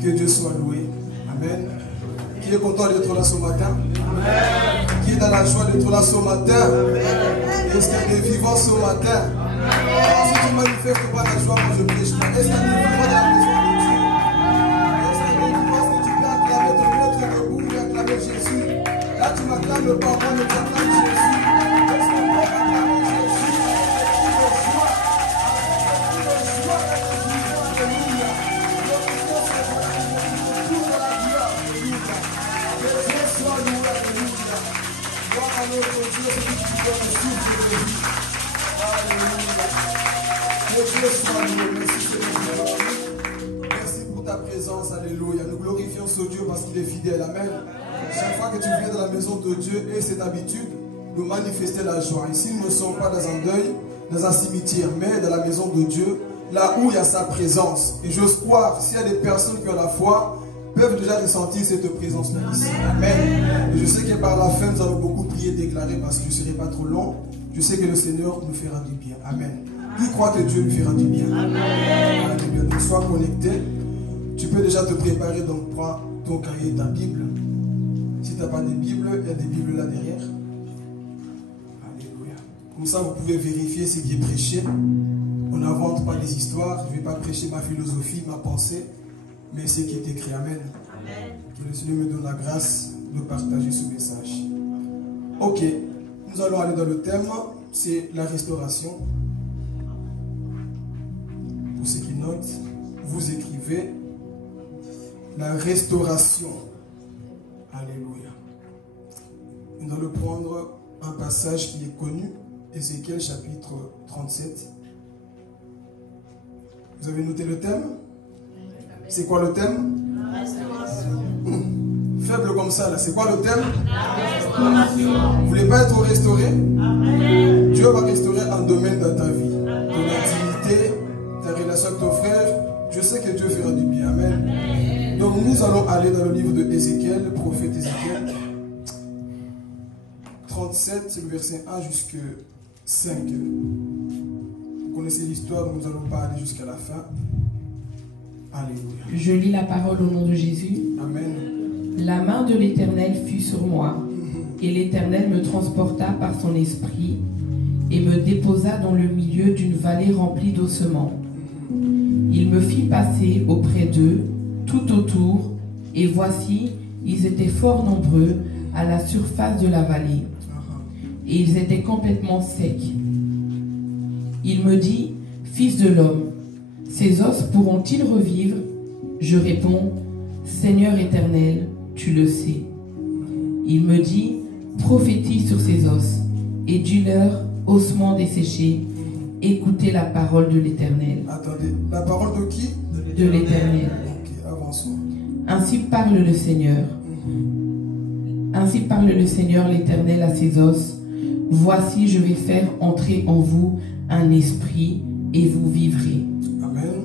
Que Dieu soit loué. Amen. Qui est content d'être là ce matin? Amen. Qui est dans la joie d'être là ce matin? Est-ce qu'il y a des vivants ce matin? Amen. Si tu ne manifestes pas la joie, moi je prêche pas. Est-ce qu'il y a des vivants dans la maison de Dieu? Est-ce qu'il y a des vivants que tu peux acclamer ton maître debout et acclamer Jésus? Là tu m'acclames pas, moi mais tu acclames Jésus. Est-ce qu'on peut acclamer Jésus? Merci pour ta présence, alléluia. Nous glorifions ce Dieu parce qu'il est fidèle, amen. Chaque fois que tu viens dans la maison de Dieu, et c'est d'habitude de manifester la joie. Ici, nous ne sommes pas dans un deuil, dans un cimetière, mais dans la maison de Dieu, là où il y a sa présence. Et j'ose croire, s'il y a des personnes qui ont la foi, peuvent déjà ressentir cette présence-là ici. Amen. Et je sais que par la fin, nous allons beaucoup prier, déclarer, parce que je ne serai pas trop long. Je sais que le Seigneur nous fera du bien. Amen. Qui croit que Dieu nous fera du bien? Amen. Donc sois connecté. Tu peux déjà te préparer, donc prends ton cahier et ta Bible. Si tu n'as pas de Bible, il y a des Bibles là derrière. Alléluia. Comme ça, vous pouvez vérifier ce qui est prêché. On n'invente pas des histoires. Je ne vais pas prêcher ma philosophie, ma pensée, mais ce qui est écrit. Amen. Amen. Que le Seigneur me donne la grâce de partager ce message. Ok, nous allons aller dans le thème, c'est la restauration. Pour ceux qui notent, vous écrivez la restauration. Alléluia. Nous allons prendre un passage qui est connu, Ézéchiel chapitre 37. Vous avez noté le thème? C'est quoi le thème? La restauration. Faible comme ça, là. C'est quoi le thème? La restauration. Vous ne voulez pas être restauré? Amen. Dieu va restaurer un domaine dans ta vie. Amen. Ton intimité, ta relation avec ton frère. Je sais que Dieu fera du bien. Amen. Amen. Donc nous allons aller dans le livre de Ézéchiel, le prophète Ézéchiel. 37, c'est le verset 1 jusqu'à 5. Vous connaissez l'histoire, nous n'allons pas aller jusqu'à la fin. Alléluia. Je lis la parole au nom de Jésus. Amen. La main de l'Éternel fut sur moi, et l'Éternel me transporta par son esprit, et me déposa dans le milieu d'une vallée remplie d'ossements. Il me fit passer auprès d'eux, tout autour, et voici, ils étaient fort nombreux à la surface de la vallée, et ils étaient complètement secs. Il me dit, Fils de l'homme, ces os pourront-ils revivre? Je réponds, Seigneur éternel, tu le sais. Il me dit, prophétise sur ces os, et dis-leur, ossements desséchés, écoutez la parole de l'Éternel. Attendez, la parole de qui? De l'Éternel. Ok, avançons. Ainsi parle le Seigneur. Ainsi parle le Seigneur l'Éternel à ses os. Voici, je vais faire entrer en vous un esprit, et vous vivrez. Amen.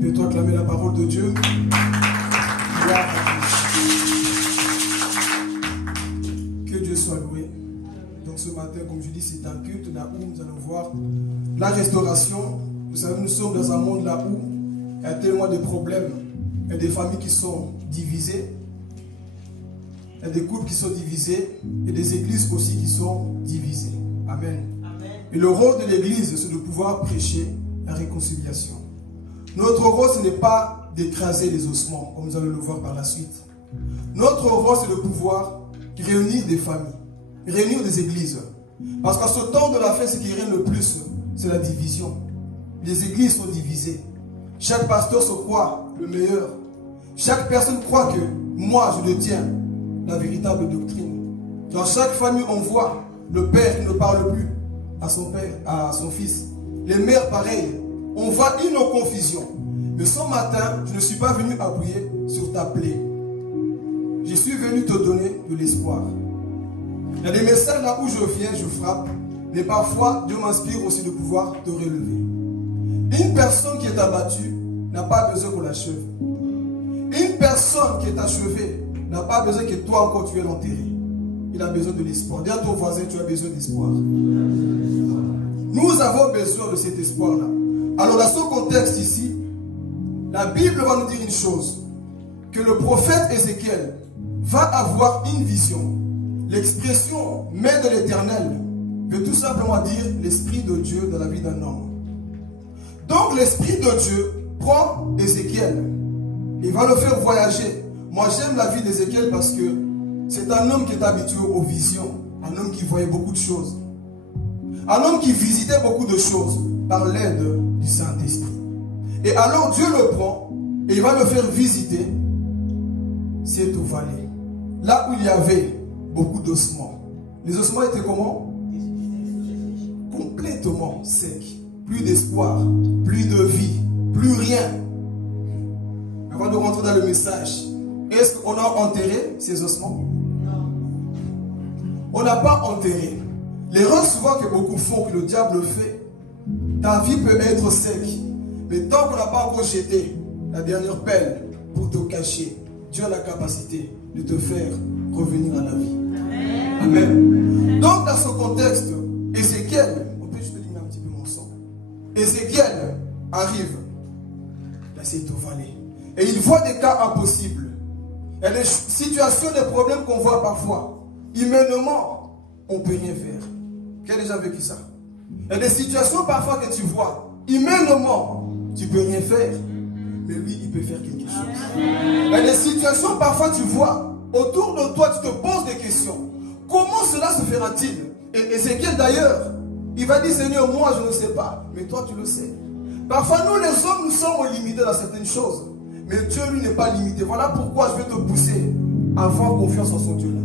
Peux-tu acclamer la parole de Dieu? Que Dieu soit loué. Donc ce matin, comme je dis, c'est un culte là où nous allons voir la restauration. Vous savez, nous sommes dans un monde là où il y a tellement de problèmes. Il y a des familles qui sont divisées. Il y a des couples qui sont divisés. Et des églises aussi qui sont divisées. Amen. Amen. Et le rôle de l'église, c'est de pouvoir prêcher la réconciliation. Notre rôle, ce n'est pas d'écraser les ossements, comme nous allons le voir par la suite. Notre rôle, c'est de pouvoir réunir des familles, réunir des églises. Parce qu'à ce temps de la fin, ce qui règne le plus, c'est la division. Les églises sont divisées. Chaque pasteur se croit le meilleur. Chaque personne croit que moi, je détiens la véritable doctrine. Dans chaque famille, on voit le père qui ne parle plus à son père, à son fils. Les mères, pareil. On voit une confusion. Mais ce matin, je ne suis pas venu appuyer sur ta plaie. Je suis venu te donner de l'espoir. Il y a des messages là où je viens, je frappe. Mais parfois, Dieu m'inspire aussi de pouvoir te relever. Une personne qui est abattue n'a pas besoin qu'on l'achève. Une personne qui est achevée n'a pas besoin que toi encore tu viennes l'enterrer. Il a besoin de l'espoir. Dis à ton voisin, tu as besoin d'espoir. Nous avons besoin de cet espoir-là. Alors dans ce contexte ici, la Bible va nous dire une chose. que le prophète Ézéchiel va avoir une vision. L'expression « main de l'Éternel » veut tout simplement dire l'Esprit de Dieu dans la vie d'un homme. Donc l'Esprit de Dieu prend Ézéchiel et va le faire voyager. Moi j'aime la vie d'Ézéchiel parce que c'est un homme qui est habitué aux visions, un homme qui voyait beaucoup de choses, un homme qui visitait beaucoup de choses par l'aide du Saint-Esprit. Et alors Dieu le prend et il va le faire visiter cette vallée, là où il y avait beaucoup d'ossements. Les ossements étaient comment? Complètement secs. Plus d'espoir, plus de vie, plus rien. Avant de rentrer dans le message, est-ce qu'on a enterré ces ossements? Non. On n'a pas enterré. L'erreur souvent que beaucoup font, que le diable fait, ta vie peut être sec, mais tant qu'on n'a pas encore jeté la dernière pelle pour te cacher, tu as la capacité de te faire revenir à la vie. Amen. Amen. Donc dans ce contexte, Ézéchiel, on peut juste éliminer un petit peu mon sang. Ézéchiel arrive dans cette vallée et il voit des cas impossibles. Il y a des situations, des problèmes qu'on voit parfois. Humainement, on ne peut rien faire. Qui a déjà vécu ça? Il y a des situations parfois que tu vois. Humainement, tu ne peux rien faire. Mais lui, il peut faire quelque chose. Il y a des situations parfois tu vois. Autour de toi, tu te poses des questions. Comment cela se fera-t-il? Et Ézéchiel d'ailleurs, il va dire, Seigneur, moi je ne sais pas. Mais toi tu le sais. Parfois nous les hommes, nous sommes limités dans certaines choses. Mais Dieu lui n'est pas limité. Voilà pourquoi je vais te pousser à avoir confiance en son Dieu là.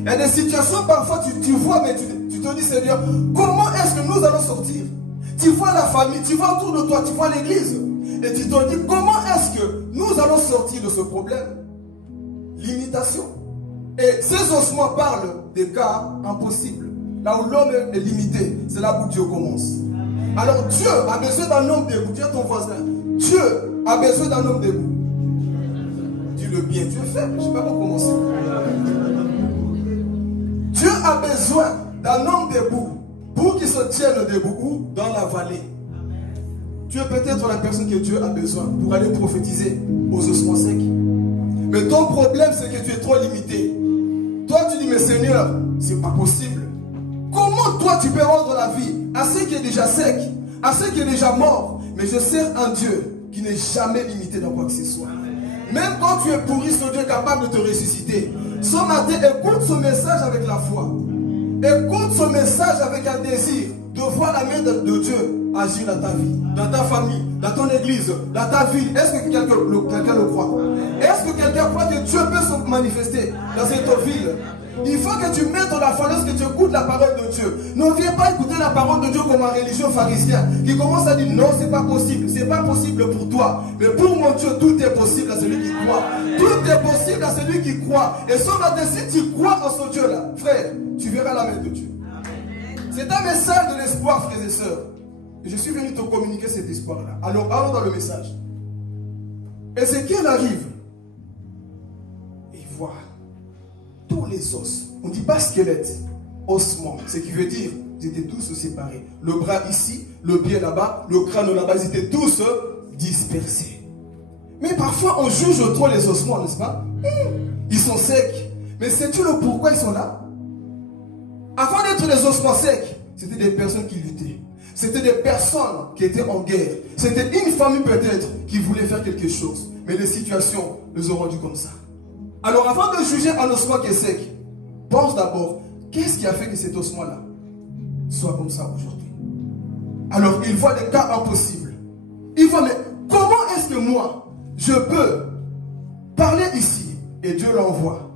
Il y a des situations parfois tu vois, mais tu te dis, Seigneur, comment est-ce que nous allons sortir? Tu vois la famille, tu vois autour de toi, tu vois l'église. Et tu te dis, comment est-ce que nous allons sortir de ce problème? Limitation. Et ces ossements parlent des cas impossibles. Là où l'homme est limité, c'est là où Dieu commence. Alors Dieu a besoin d'un homme debout. Dis à ton voisin, Dieu a besoin d'un homme debout. Dis-le bien, Dieu fait. Je ne sais pas comment commencer. Dieu a besoin d'un homme debout pour qu'il se tienne debout dans la vallée. Tu es peut-être la personne que Dieu a besoin pour aller prophétiser aux ossements secs. Mais ton problème, c'est que tu es trop limité. Toi, tu dis, mais Seigneur, c'est pas possible. Comment toi, tu peux rendre la vie à ce qui est déjà sec, à ce qui est déjà mort? Mais je sers un Dieu qui n'est jamais limité dans quoi que ce soit. Même quand tu es pourri, ce Dieu est capable de te ressusciter. Ce matin, écoute ce message avec la foi. Écoute ce message avec un désir de voir la main de Dieu agir dans ta vie, dans ta famille, dans ton église, dans ta ville. Est-ce que quelqu'un le croit? Est-ce que quelqu'un croit que Dieu peut se manifester dans cette ville? Il faut que tu mettes la foi lorsque tu écoutes la parole de Dieu. Ne viens pas écouter la parole de Dieu comme un religieux pharisien qui commence à dire non, c'est pas possible. C'est pas possible pour toi. Mais pour mon Dieu, tout est possible à celui qui croit. Tout est possible à celui qui croit. Et ce matin, si tu crois en ce Dieu-là, frère, tu verras la main de Dieu. C'est un message de l'espoir, frères et sœurs. Et je suis venu te communiquer cet espoir-là. Alors, allons dans le message. Ézéchiel arrive. Et il voit tous les os. On ne dit pas squelette, ossements. Ce qui veut dire, ils étaient tous séparés. Le bras ici, le pied là-bas, le crâne là-bas, ils étaient tous dispersés. Mais parfois, on juge trop les ossements, n'est-ce pas? Ils sont secs. Mais sais-tu le pourquoi ils sont là? Avant d'être les ossements secs, c'était des personnes qui luttaient. C'était des personnes qui étaient en guerre. C'était une famille peut-être qui voulait faire quelque chose. Mais les situations les ont rendues comme ça. Alors avant de juger un ossement qui est sec, pense d'abord, qu'est-ce qui a fait que cet ossement-là soit comme ça aujourd'hui? Alors il voit des cas impossibles. Il voit, mais comment est-ce que moi, je peux parler ici? Et Dieu l'envoie.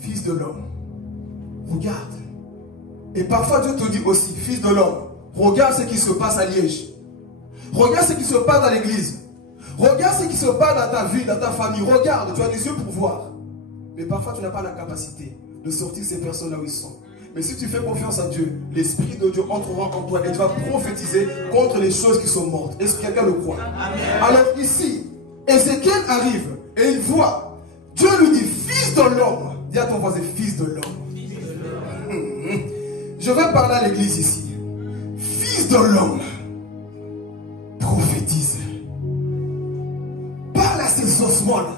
Fils de l'homme, regarde. Et parfois Dieu te dit aussi, fils de l'homme, regarde ce qui se passe à Liège. Regarde ce qui se passe dans l'église. Regarde ce qui se passe dans ta vie, dans ta famille. Regarde, tu as des yeux pour voir. Mais parfois, tu n'as pas la capacité de sortir ces personnes là où ils sont. Mais si tu fais confiance à Dieu, l'Esprit de Dieu entrera en toi et tu vas prophétiser contre les choses qui sont mortes. Est-ce que quelqu'un le croit? Amen. Alors ici, Ézéchiel arrive et il voit. Dieu lui dit, fils de l'homme. Dis à ton voisin, fils de l'homme. Je vais parler à l'église ici. Fils de l'homme, prophétise. Parle à ces ces ossements-là.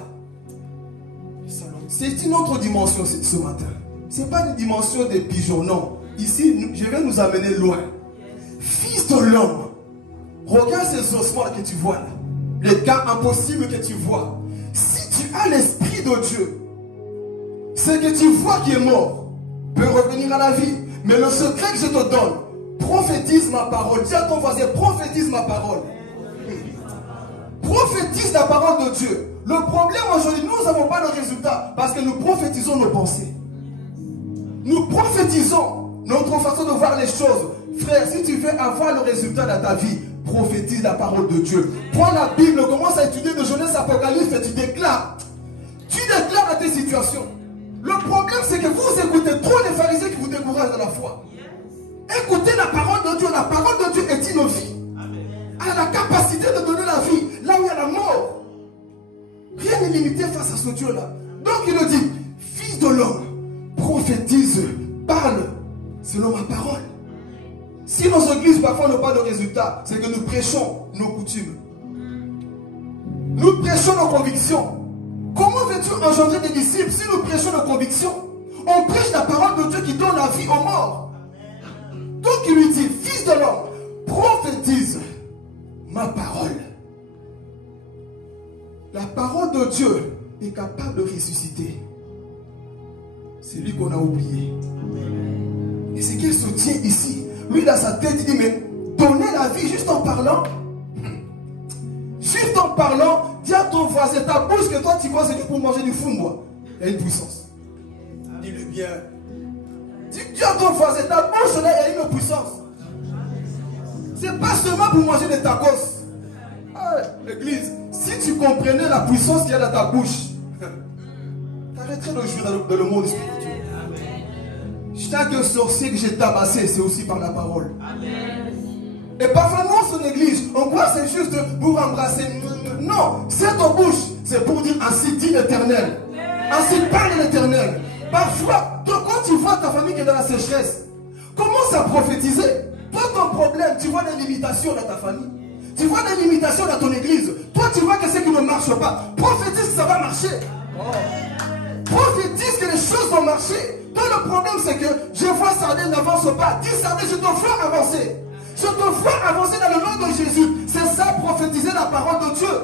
C'est une autre dimension ce matin. Ce n'est pas une dimension des pigeons, non. Ici, je vais nous amener loin. Fils de l'homme, regarde ces ossements que tu vois là. Les cas impossibles que tu vois. Si tu as l'esprit de Dieu, ce que tu vois qui est mort peut revenir à la vie. Mais le secret que je te donne, prophétise ma parole. Dis à ton voisin, prophétise ma parole. Prophétise la parole de Dieu. Le problème aujourd'hui, nous n'avons pas le résultat parce que nous prophétisons nos pensées. Nous prophétisons notre façon de voir les choses. Frère, si tu veux avoir le résultat dans ta vie, prophétise la parole de Dieu. Prends la Bible, commence à étudier de Genèse, Apocalypse et tu déclares. Tu déclares à tes situations. Le problème, c'est que vous écoutez trop les pharisiens qui vous découragent dans la foi. Écoutez la parole de Dieu. La parole de Dieu est une vie. Elle a la capacité de donner la vie là où il y a la mort. Rien n'est limité face à ce Dieu-là. Donc il nous dit, fils de l'homme, prophétise, parle selon ma parole. Si nos églises parfois n'ont pas de résultats, c'est que nous prêchons nos coutumes. Nous prêchons nos convictions. Comment veux-tu engendrer des disciples si nous prêchons nos convictions? On prêche la parole de Dieu qui donne la vie aux morts. Donc il lui dit, fils de l'homme, prophétise ma parole. La parole de Dieu est capable de ressusciter. C'est lui qu'on a oublié. Et c'est qu'il se tient ici. Lui, dans sa tête, il dit, mais donner la vie juste en parlant. Juste en parlant, dis à ton voisin, ta bouche que toi tu vois, c'est pour manger du fou, moi. Il y a une puissance. Dis-le bien. Dis à ton voisin, ta bouche là, il y a une puissance. C'est pas seulement pour manger des tacos. Ah, l'église, si tu comprenais la puissance qu'il y a dans ta bouche, t'arrêterais de jouer dans le monde spirituel. Chaque sorcier que j'ai tabassé, c'est aussi par la parole. Et parfois, nous, son église, on croit que c'est juste pour embrasser. Non, c'est ta bouche, c'est pour dire ainsi dit l'Éternel. Ainsi parle l'Éternel. Parfois, quand tu vois ta famille qui est dans la sécheresse, commence à prophétiser. Toi, ton problème, tu vois des limitations dans ta famille. Tu vois des limitations dans ton église. Toi, tu vois que ce qui ne marche pas. Prophétise que ça va marcher. Prophétise que les choses vont marcher. Toi, le problème, c'est que je vois Sardin n'avance pas. Dis Sardin, je te vois avancer. Je te vois avancer dans le nom de Jésus. C'est ça, prophétiser la parole de Dieu.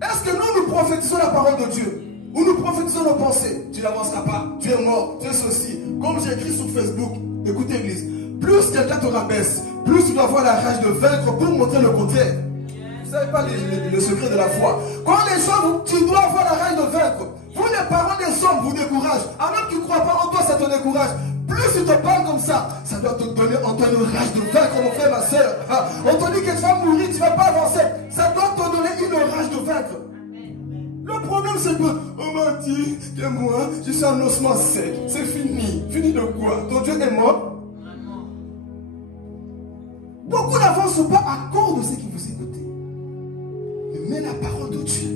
Est-ce que nous prophétisons la parole de Dieu? Ou nous prophétisons nos pensées? Tu n'avanceras pas. Tu es mort. Tu es ceci. Comme j'ai écrit sur Facebook. Écoutez, l'église. Plus quelqu'un te rabaisse, plus tu dois avoir la rage de vaincre pour montrer le contraire. Vous ne savez pas le secret de la foi. Quand les gens, tu dois avoir la rage de vaincre. Vous, les parents des hommes, vous découragent. Alors que tu ne crois pas en toi, ça te décourage. Plus tu te parles comme ça doit te donner en toi une rage de vaincre, mon frère, ma soeur. On te dit que tu vas mourir, tu ne vas pas avancer. Ça doit te donner une rage de vaincre. Le problème, c'est que on m'a dit que moi, je suis un ossement sec. C'est fini. Fini de quoi? Ton Dieu est mort. Beaucoup n'avancent pas à cause de ce que vous écoutez. Mais la parole de Dieu.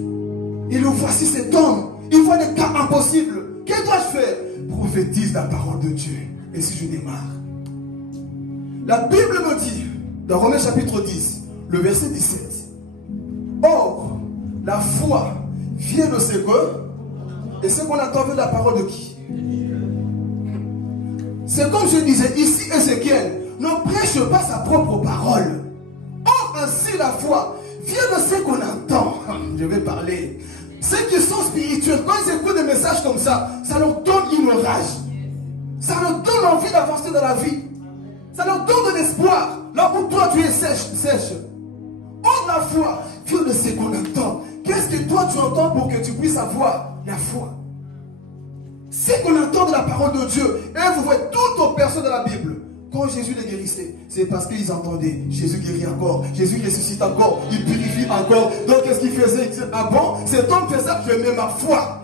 Et le voici cet homme. Il voit des cas impossibles. Que dois-je faire? Prophétise la parole de Dieu. Et si je démarre? La Bible me dit, dans Romains chapitre 10, le verset 17. Or, la foi vient de ce que, et ce qu'on attend de la parole de qui? C'est comme je disais, ici Ézéchiel ne prêche pas sa propre parole. Or, ainsi la foi vient de ce qu'on entend. Je vais parler. Ceux qui sont spirituels, quand ils écoutent des messages comme ça leur donne une rage. Ça leur donne envie d'avancer dans la vie. Ça leur donne de l'espoir. Là où toi tu es sèche. Or, la foi vient de ce qu'on entend. Qu'est-ce que toi tu entends pour que tu puisses avoir la foi? C'est qu'on entend de la parole de Dieu. Et vous voyez toutes les personnes dans la Bible. Quand Jésus les guérissait, c'est parce qu'ils entendaient. Jésus guérit encore. Jésus ressuscite encore. Il purifie encore. Donc qu'est-ce qu'il faisait? Il disait, ah bon, cet homme fait ça, je mets ma foi.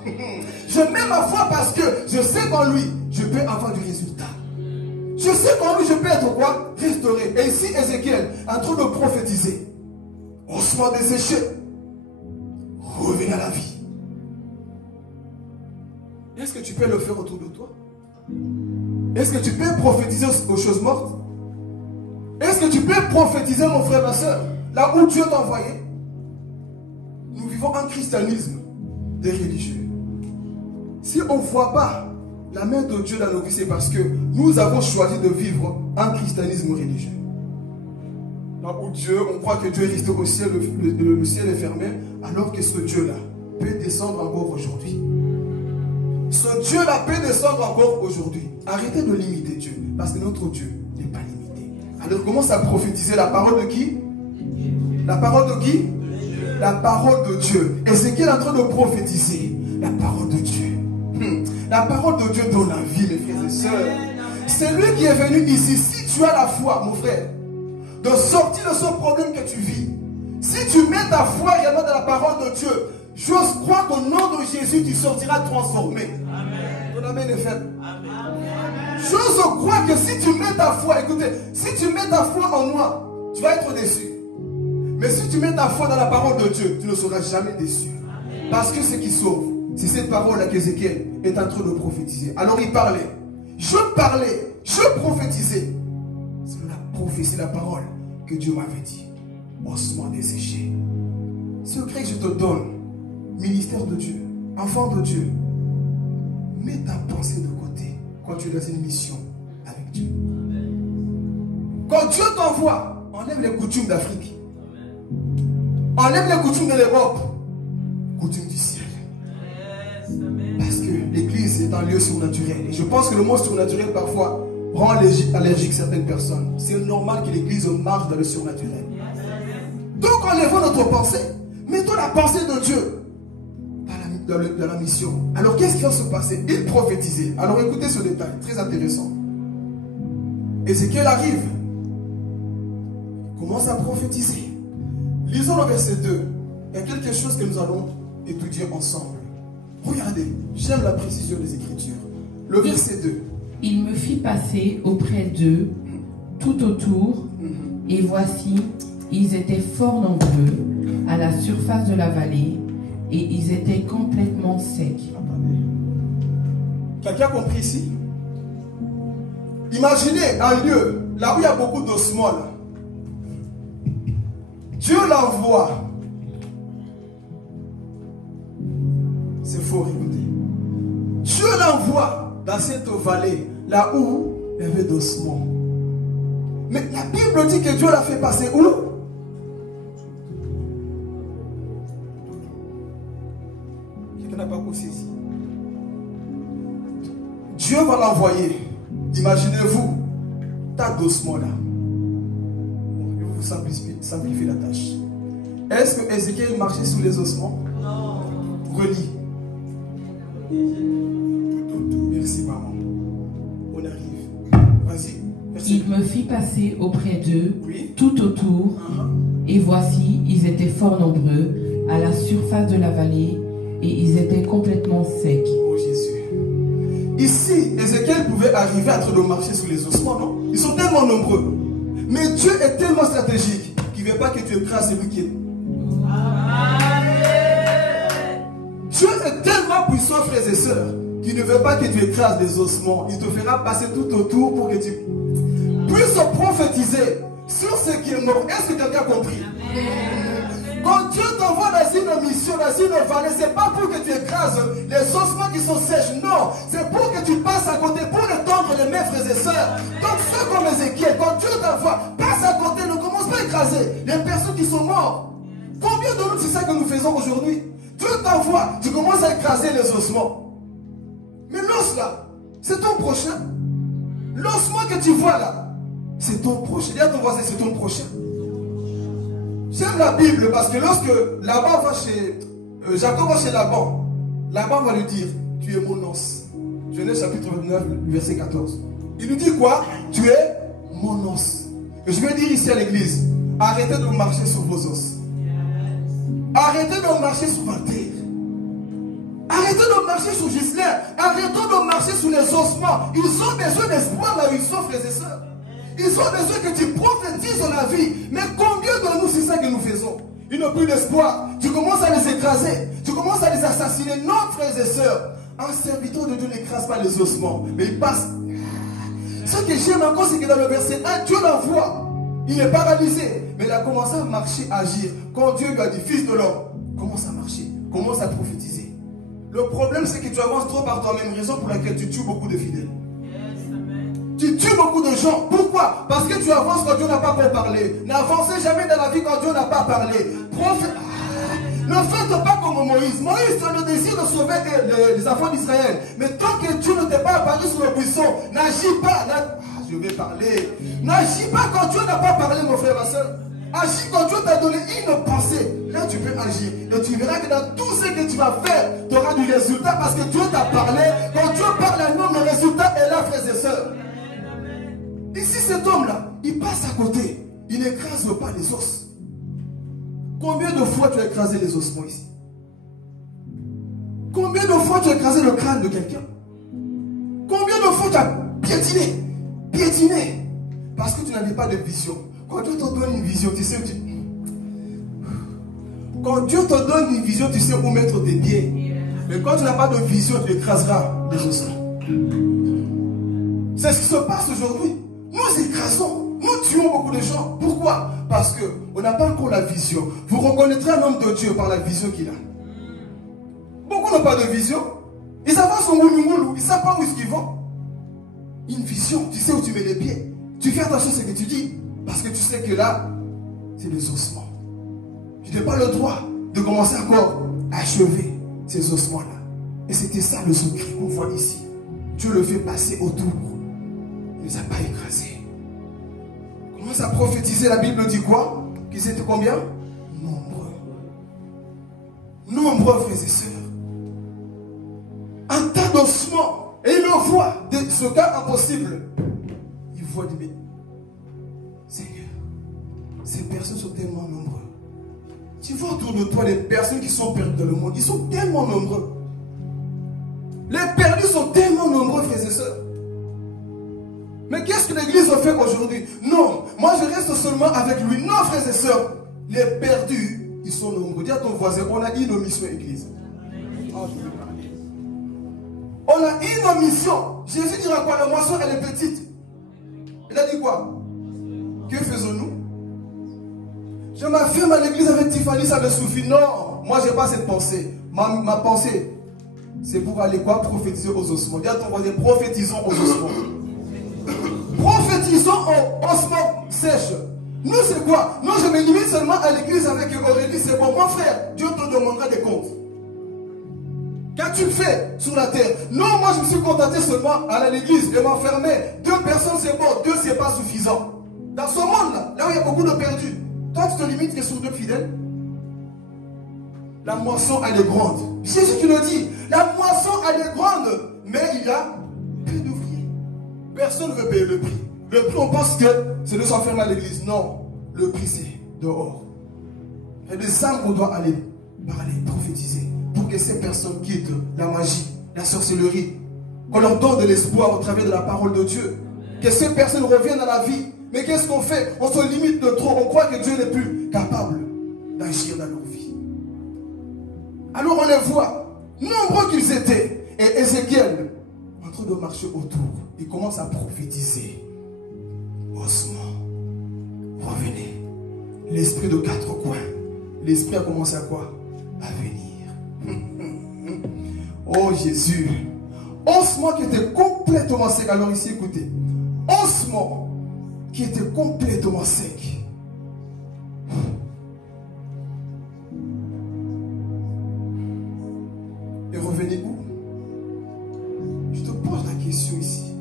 Je mets ma foi parce que je sais qu'en lui, je peux avoir du résultat. Je sais qu'en lui, je peux être quoi? Restauré. Et ici, Ézéchiel, en train de prophétiser. Ossements desséchés. Revenez à la vie. Est-ce que tu peux le faire autour de toi? Est-ce que tu peux prophétiser aux choses mortes? Est-ce que tu peux prophétiser, mon frère, ma soeur, là où Dieu t'a envoyé? Nous vivons un christianisme des religieux. Si on ne voit pas la main de Dieu dans nos vies, c'est parce que nous avons choisi de vivre un christianisme religieux. Là où Dieu, on croit que Dieu est resté au ciel, le ciel est fermé, alors que ce Dieu-là peut descendre encore aujourd'hui. Ce Dieu-là peut descendre encore aujourd'hui. Arrêtez de limiter Dieu, parce que notre Dieu n'est pas limité. Alors commence à prophétiser la parole de qui? La parole de qui? La parole de Dieu. Et ce qu'il est en train de prophétiser, la parole de Dieu. La parole de Dieu donne la vie, mes frères et sœurs. C'est lui qui est venu ici. Si tu as la foi, mon frère, de sortir de ce problème que tu vis, si tu mets ta foi également dans la parole de Dieu, j'ose croire qu'au nom de Jésus, tu sortiras transformé. Ton amen est faible. J'ose croire que si tu mets ta foi, écoutez, si tu mets ta foi en moi, tu vas être déçu. Mais si tu mets ta foi dans la parole de Dieu, tu ne seras jamais déçu. Parce que ce qui sauve, c'est cette parole-là qu'Ézéchiel est en train de prophétiser. Alors il parlait, je prophétisais. C'est la prophétie, la parole que Dieu m'avait dit. Ossements desséchés. Secret que je te donne, ministère de Dieu, enfant de Dieu, mets ta pensée de côté quand tu es dans une mission avec Dieu. Quand Dieu t'envoie, enlève les coutumes d'Afrique. Enlève les coutumes de l'Europe. Coutumes du ciel. Parce que l'église est un lieu surnaturel. Et je pense que le mot surnaturel parfois rend allergique certaines personnes. C'est normal que l'église marche dans le surnaturel. Donc enlevons notre pensée. Mettons la pensée de Dieu dans la mission. Alors qu'est-ce qui va se passer? Il prophétisait. Alors écoutez ce détail, très intéressant. Ézéchiel arrive. Il commence à prophétiser. Lisons le verset 2. Il y a quelque chose que nous allons étudier ensemble. Regardez, j'aime la précision des Écritures. Le verset 2. Il me fit passer auprès d'eux, tout autour, et voici, ils étaient fort nombreux à la surface de la vallée, et ils étaient complètement secs. Quelqu'un a compris ici? Imaginez un lieu, là où il y a beaucoup d'ossements. Dieu l'envoie. C'est faux, écoutez. Dieu l'envoie dans cette vallée, là où il y avait d'ossements. Mais la Bible dit que Dieu l'a fait passer où? Quelqu'un n'a pas compris ici. Dieu va l'envoyer. Imaginez-vous, tas d'ossements là. Je vais vous simplifier la tâche. Est-ce que Ézéchiel marchait sous les ossements? Non. Relis. Merci maman. On arrive. Vas-y. Merci. Il me fit passer auprès d'eux, oui, tout autour, et voici, ils étaient fort nombreux à la surface de la vallée, et ils étaient complètement secs. Oh Jésus. Ici, Ézéchiel pouvait arriver à train de marcher sous les ossements, non? Ils sont tellement nombreux. Mais Dieu est tellement stratégique qu'il ne veut pas que tu écrases celui qui est. Dieu est tellement puissant, frères et sœurs, qu'il ne veut pas que tu écrases les ossements. Il te fera passer tout autour pour que tu puisses prophétiser sur ce qui est mort. Est-ce que quelqu'un a compris? Quand Dieu t'envoie dans une mission, dans une vallée, ce n'est pas pour que tu écrases les ossements qui sont sèches. Non, c'est pour que tu passes à côté, pour les tendre les mains, frères et sœurs. Donc ceux comme Ézéchiel, quand Dieu t'envoie, passe à côté, ne commence pas à écraser les personnes qui sont mortes. Combien de nous, c'est ça que nous faisons aujourd'hui? Dieu t'envoie, tu commences à écraser les ossements. Mais l'os là, c'est ton prochain. L'ossement que tu vois là, c'est ton prochain. Dis à ton voisin, c'est ton prochain. J'aime la Bible parce que lorsque Laban va chez Jacob va chez Laban, Laban va lui dire, tu es mon os. Genèse chapitre 29, verset 14. Il lui dit quoi? Tu es mon os. Et je vais dire ici à l'église, arrêtez de marcher sur vos os. Arrêtez de marcher sur ma terre. Arrêtez de marcher sur Gislain. Arrêtons de marcher sur les ossements. Ils ont besoin d'espoir là où ils sont, frères et sœurs. Ils ont besoin que tu prophétises dans la vie. Mais combien de nous, c'est ça que nous faisons? Ils n'ont plus d'espoir. Tu commences à les écraser. Tu commences à les assassiner. Non, frères et sœurs. Un serviteur de Dieu n'écrase pas les ossements. Mais il passe. Ce que j'aime encore, c'est que dans le verset 1, Dieu l'envoie. Il est paralysé. Mais il a commencé à marcher, à agir. Quand Dieu lui a dit, fils de l'homme, commence à marcher, commence à prophétiser. Le problème, c'est que tu avances trop par toi-même, raison pour laquelle tu tues beaucoup de fidèles. Tu tues beaucoup de gens. Pourquoi? Parce que tu avances quand Dieu n'a pas encore parlé. N'avancez jamais dans la vie quand Dieu n'a pas parlé. Ne faites pas comme Moïse. Moïse a le désir de sauver les enfants d'Israël. Mais tant que Dieu ne t'est pas apparu sur le buisson, n'agis pas. Je vais parler. N'agis pas quand Dieu n'a pas parlé, mon frère, ma soeur. Agis quand Dieu t'a donné une pensée. Là, tu peux agir. Et tu verras que dans tout ce que tu vas faire, tu auras du résultat parce que Dieu t'a parlé. Quand Dieu parle à nous, le résultat est là, frères et sœurs. Ici, cet homme-là, il passe à côté. Il n'écrase pas les os. Combien de fois tu as écrasé les ossements ici? Combien de fois tu as écrasé le crâne de quelqu'un? Combien de fois tu as piétiné? Piétiné. Parce que tu n'avais pas de vision. Quand Dieu te donne une vision, tu sais où tu... Quand Dieu te donne une vision, tu sais où mettre tes pieds. Mais quand tu n'as pas de vision, tu écraseras les ossements. C'est ce qui se passe aujourd'hui. Nous écrasons, nous tuons beaucoup de gens. Pourquoi? Parce qu'on n'a pas encore la vision. Vous reconnaîtrez un homme de Dieu par la vision qu'il a. Beaucoup n'ont pas de vision. Ils avancent au moulou, ils ne savent pas où ils vont. Une vision, tu sais où tu mets les pieds. Tu fais attention à ce que tu dis. Parce que tu sais que là, c'est des ossements. Tu n'as pas le droit de commencer encore à achever ces ossements-là. Et c'était ça le secret qu'on voit ici. Dieu le fait passer autour. Il ne les a pas écrasés. Commence à prophétiser, la Bible dit quoi? Qu'ils étaient combien? Nombreux. Nombreux, frères et sœurs. Un tas d'ossements. Et il le voit. Ce cas impossible. Il voit des... Seigneur, ces personnes sont tellement nombreuses. Tu vois autour de toi les personnes qui sont perdues dans le monde. Ils sont tellement nombreux. Les perdus sont tellement nombreux, frères et sœurs. Mais qu'est-ce que l'église a fait aujourd'hui? Non, moi je reste seulement avec lui. Non, frères et sœurs, les perdus, ils sont nombreux. Dis à ton voisin, on a une mission église. Oh, je vais parler. On a une mission. Jésus dira quoi? La moisson, elle est petite. Il a dit quoi? Que faisons-nous? Je m'affirme à l'église avec Tiffany, ça me suffit. Non, moi je n'ai pas cette pensée. Ma pensée, c'est pour aller quoi? Prophétiser aux ossements. Dis à ton voisin, prophétisons aux ossements. Prophétisons aux ossements sèches. Nous, c'est quoi? Non, je me limite seulement à l'église avec Aurélie. C'est bon, mon frère, Dieu te demandera des comptes. Qu'as-tu fait sur la terre? Non, moi je me suis contenté seulement à l'église et m'enfermer. 2 personnes, c'est bon. 2, c'est pas suffisant. Dans ce monde-là, là où il y a beaucoup de perdus, toi tu te limites que sur 2 fidèles. La moisson, elle est grande. Jésus qui le dit, la moisson, elle est grande, mais il y a peu d'ouvriers. Personne ne veut payer le prix. Le prix, on pense que c'est de s'enfermer à l'église. Non, le prix c'est dehors. Il y a des âmes qu'on doit aller parler, prophétiser, pour que ces personnes quittent la magie, la sorcellerie, qu'on leur donne de l'espoir au travers de la parole de Dieu. Que ces personnes reviennent à la vie. Mais qu'est-ce qu'on fait? On se limite de trop. On croit que Dieu n'est plus capable d'agir dans leur vie. Alors on les voit, nombreux qu'ils étaient. Et Ézéchiel, en train de marcher autour, il commence à prophétiser. Ossements, revenez. L'esprit de 4 coins. L'esprit a commencé à quoi? À venir. Oh Jésus. Ossements qui étaient complètement secs. Alors ici, écoutez. Ossements qui était complètement sec. Et revenez où? Je te pose la question ici.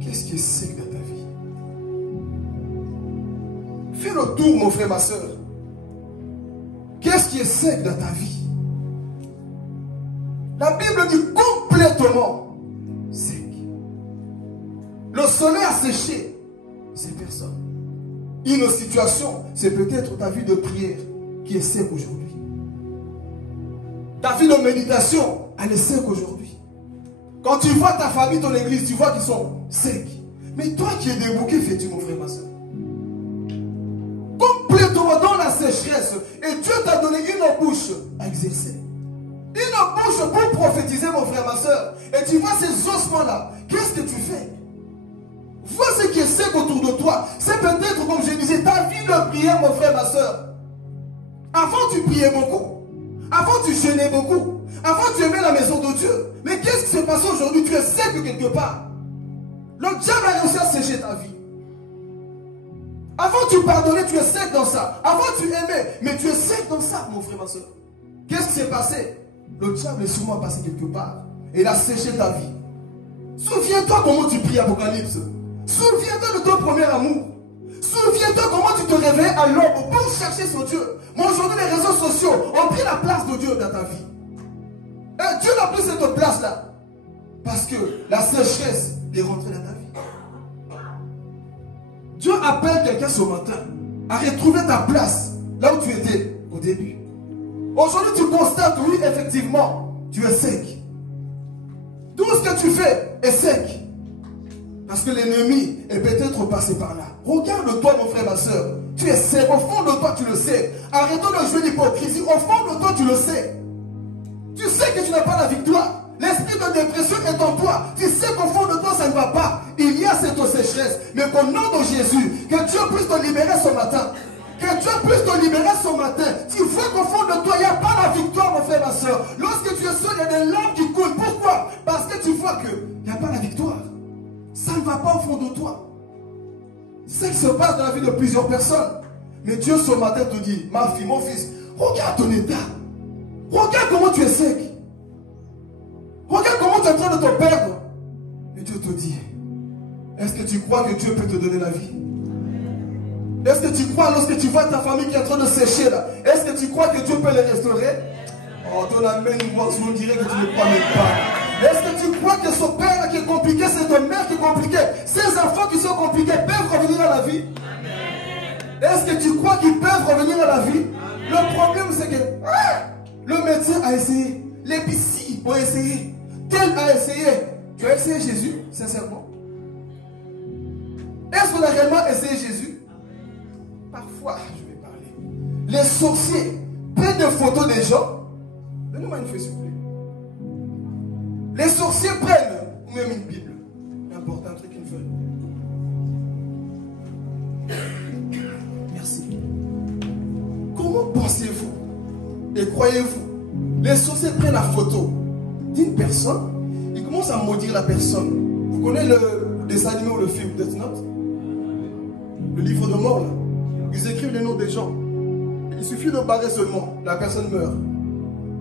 Qu'est-ce qui est sec dans ta vie? Fais le tour, mon frère, ma soeur. Qu'est-ce qui est sec dans ta vie? La Bible dit complètement sec. Le soleil a séché ces personnes. Une situation, c'est peut-être ta vie de prière qui est sec aujourd'hui. Ta vie de méditation, elle est sec aujourd'hui. Quand tu vois ta famille, ton église, tu vois qu'ils sont secs. Mais toi qui es debout, que fais-tu, mon frère, ma soeur? Complètement dans la sécheresse. Et Dieu t'a donné une bouche à exercer. Une bouche pour prophétiser, mon frère, ma soeur. Et tu vois ces ossements-là. Qu'est-ce que tu fais? Vois ce qui est sec autour de toi. C'est peut-être, comme je disais, ta vie de prière, mon frère, ma soeur. Avant, tu priais beaucoup. Avant, tu jeûnais beaucoup. Avant, tu aimais la maison de Dieu. Mais qu'est-ce qui s'est passé aujourd'hui? Tu es sec quelque part. Le diable a réussi à sécher ta vie. Avant, tu pardonnais, tu es sec dans ça. Avant, tu aimais, mais tu es sec dans ça, mon frère, ma soeur. Qu'est-ce qui s'est passé? Le diable est sûrement passé quelque part. Et il a séché ta vie. Souviens-toi comment tu pries Apocalypse. Souviens-toi de ton premier amour. Souviens-toi comment tu te réveilles à l'aube pour chercher son Dieu. Mais aujourd'hui, les réseaux sociaux ont pris la place de Dieu dans ta vie. Et Dieu n'a plus cette place-là. Parce que la sécheresse est rentrée dans ta vie. Dieu appelle quelqu'un ce matin à retrouver ta place là où tu étais au début. Aujourd'hui, tu constates, oui, effectivement, tu es sec. Tout ce que tu fais est sec. Parce que l'ennemi est peut-être passé par là. Regarde-toi, mon frère, ma soeur. Tu es sec. Au fond de toi, tu le sais. Arrêtons de jouer l'hypocrisie. Au fond de toi, tu le sais. Tu sais que tu n'as pas la victoire. L'esprit de dépression est en toi. Tu sais qu'au fond de toi, ça ne va pas. Il y a cette sécheresse. Mais qu'au nom de Jésus, que Dieu puisse te libérer ce matin. Que Dieu puisse te libérer ce matin. Tu vois qu'au fond de toi, il n'y a pas la victoire, mon frère, ma soeur. Lorsque tu es seul, il y a des larmes qui coulent. Pourquoi? Parce que tu vois qu'il n'y a pas la victoire. Ça ne va pas au fond de toi. C'est ce qui se passe dans la vie de plusieurs personnes. Mais Dieu ce matin te dit, ma fille, mon fils, regarde ton état. Regarde comment tu es sec. Regarde comment tu es en train de te perdre. Et Dieu te dit, est-ce que tu crois que Dieu peut te donner la vie? Est-ce que tu crois lorsque tu vois ta famille qui est en train de sécher là? Est-ce que tu crois que Dieu peut les restaurer? Oh, ton amène, on dirait que tu ne crois même pas. Est-ce que tu crois que ce père là qui est compliqué, cette mère qui est compliquée, ces enfants qui sont compliqués peuvent revenir à la vie? Est-ce que tu crois qu'ils peuvent revenir à la vie? Le problème c'est que le médecin a essayé, l'épicier ont essayé, tel a essayé. Tu as essayé Jésus, sincèrement? Est-ce qu'on a réellement essayé Jésus? Parfois, je vais parler. Les sorciers prennent des photos des gens. Donnez-moi une feuille, s'il vous plaît. Les sorciers prennent, ou même une Bible. N'importe un truc, une feuille. Merci. Comment pensez-vous et croyez-vous? Les sorciers prennent la photo d'une personne. Ils commencent à maudire la personne. Vous connaissez le dessin animé ou le film Death Note? Le livre de mort, là. Ils écrivent les noms des gens. Il suffit de barrer seulement. La personne meurt.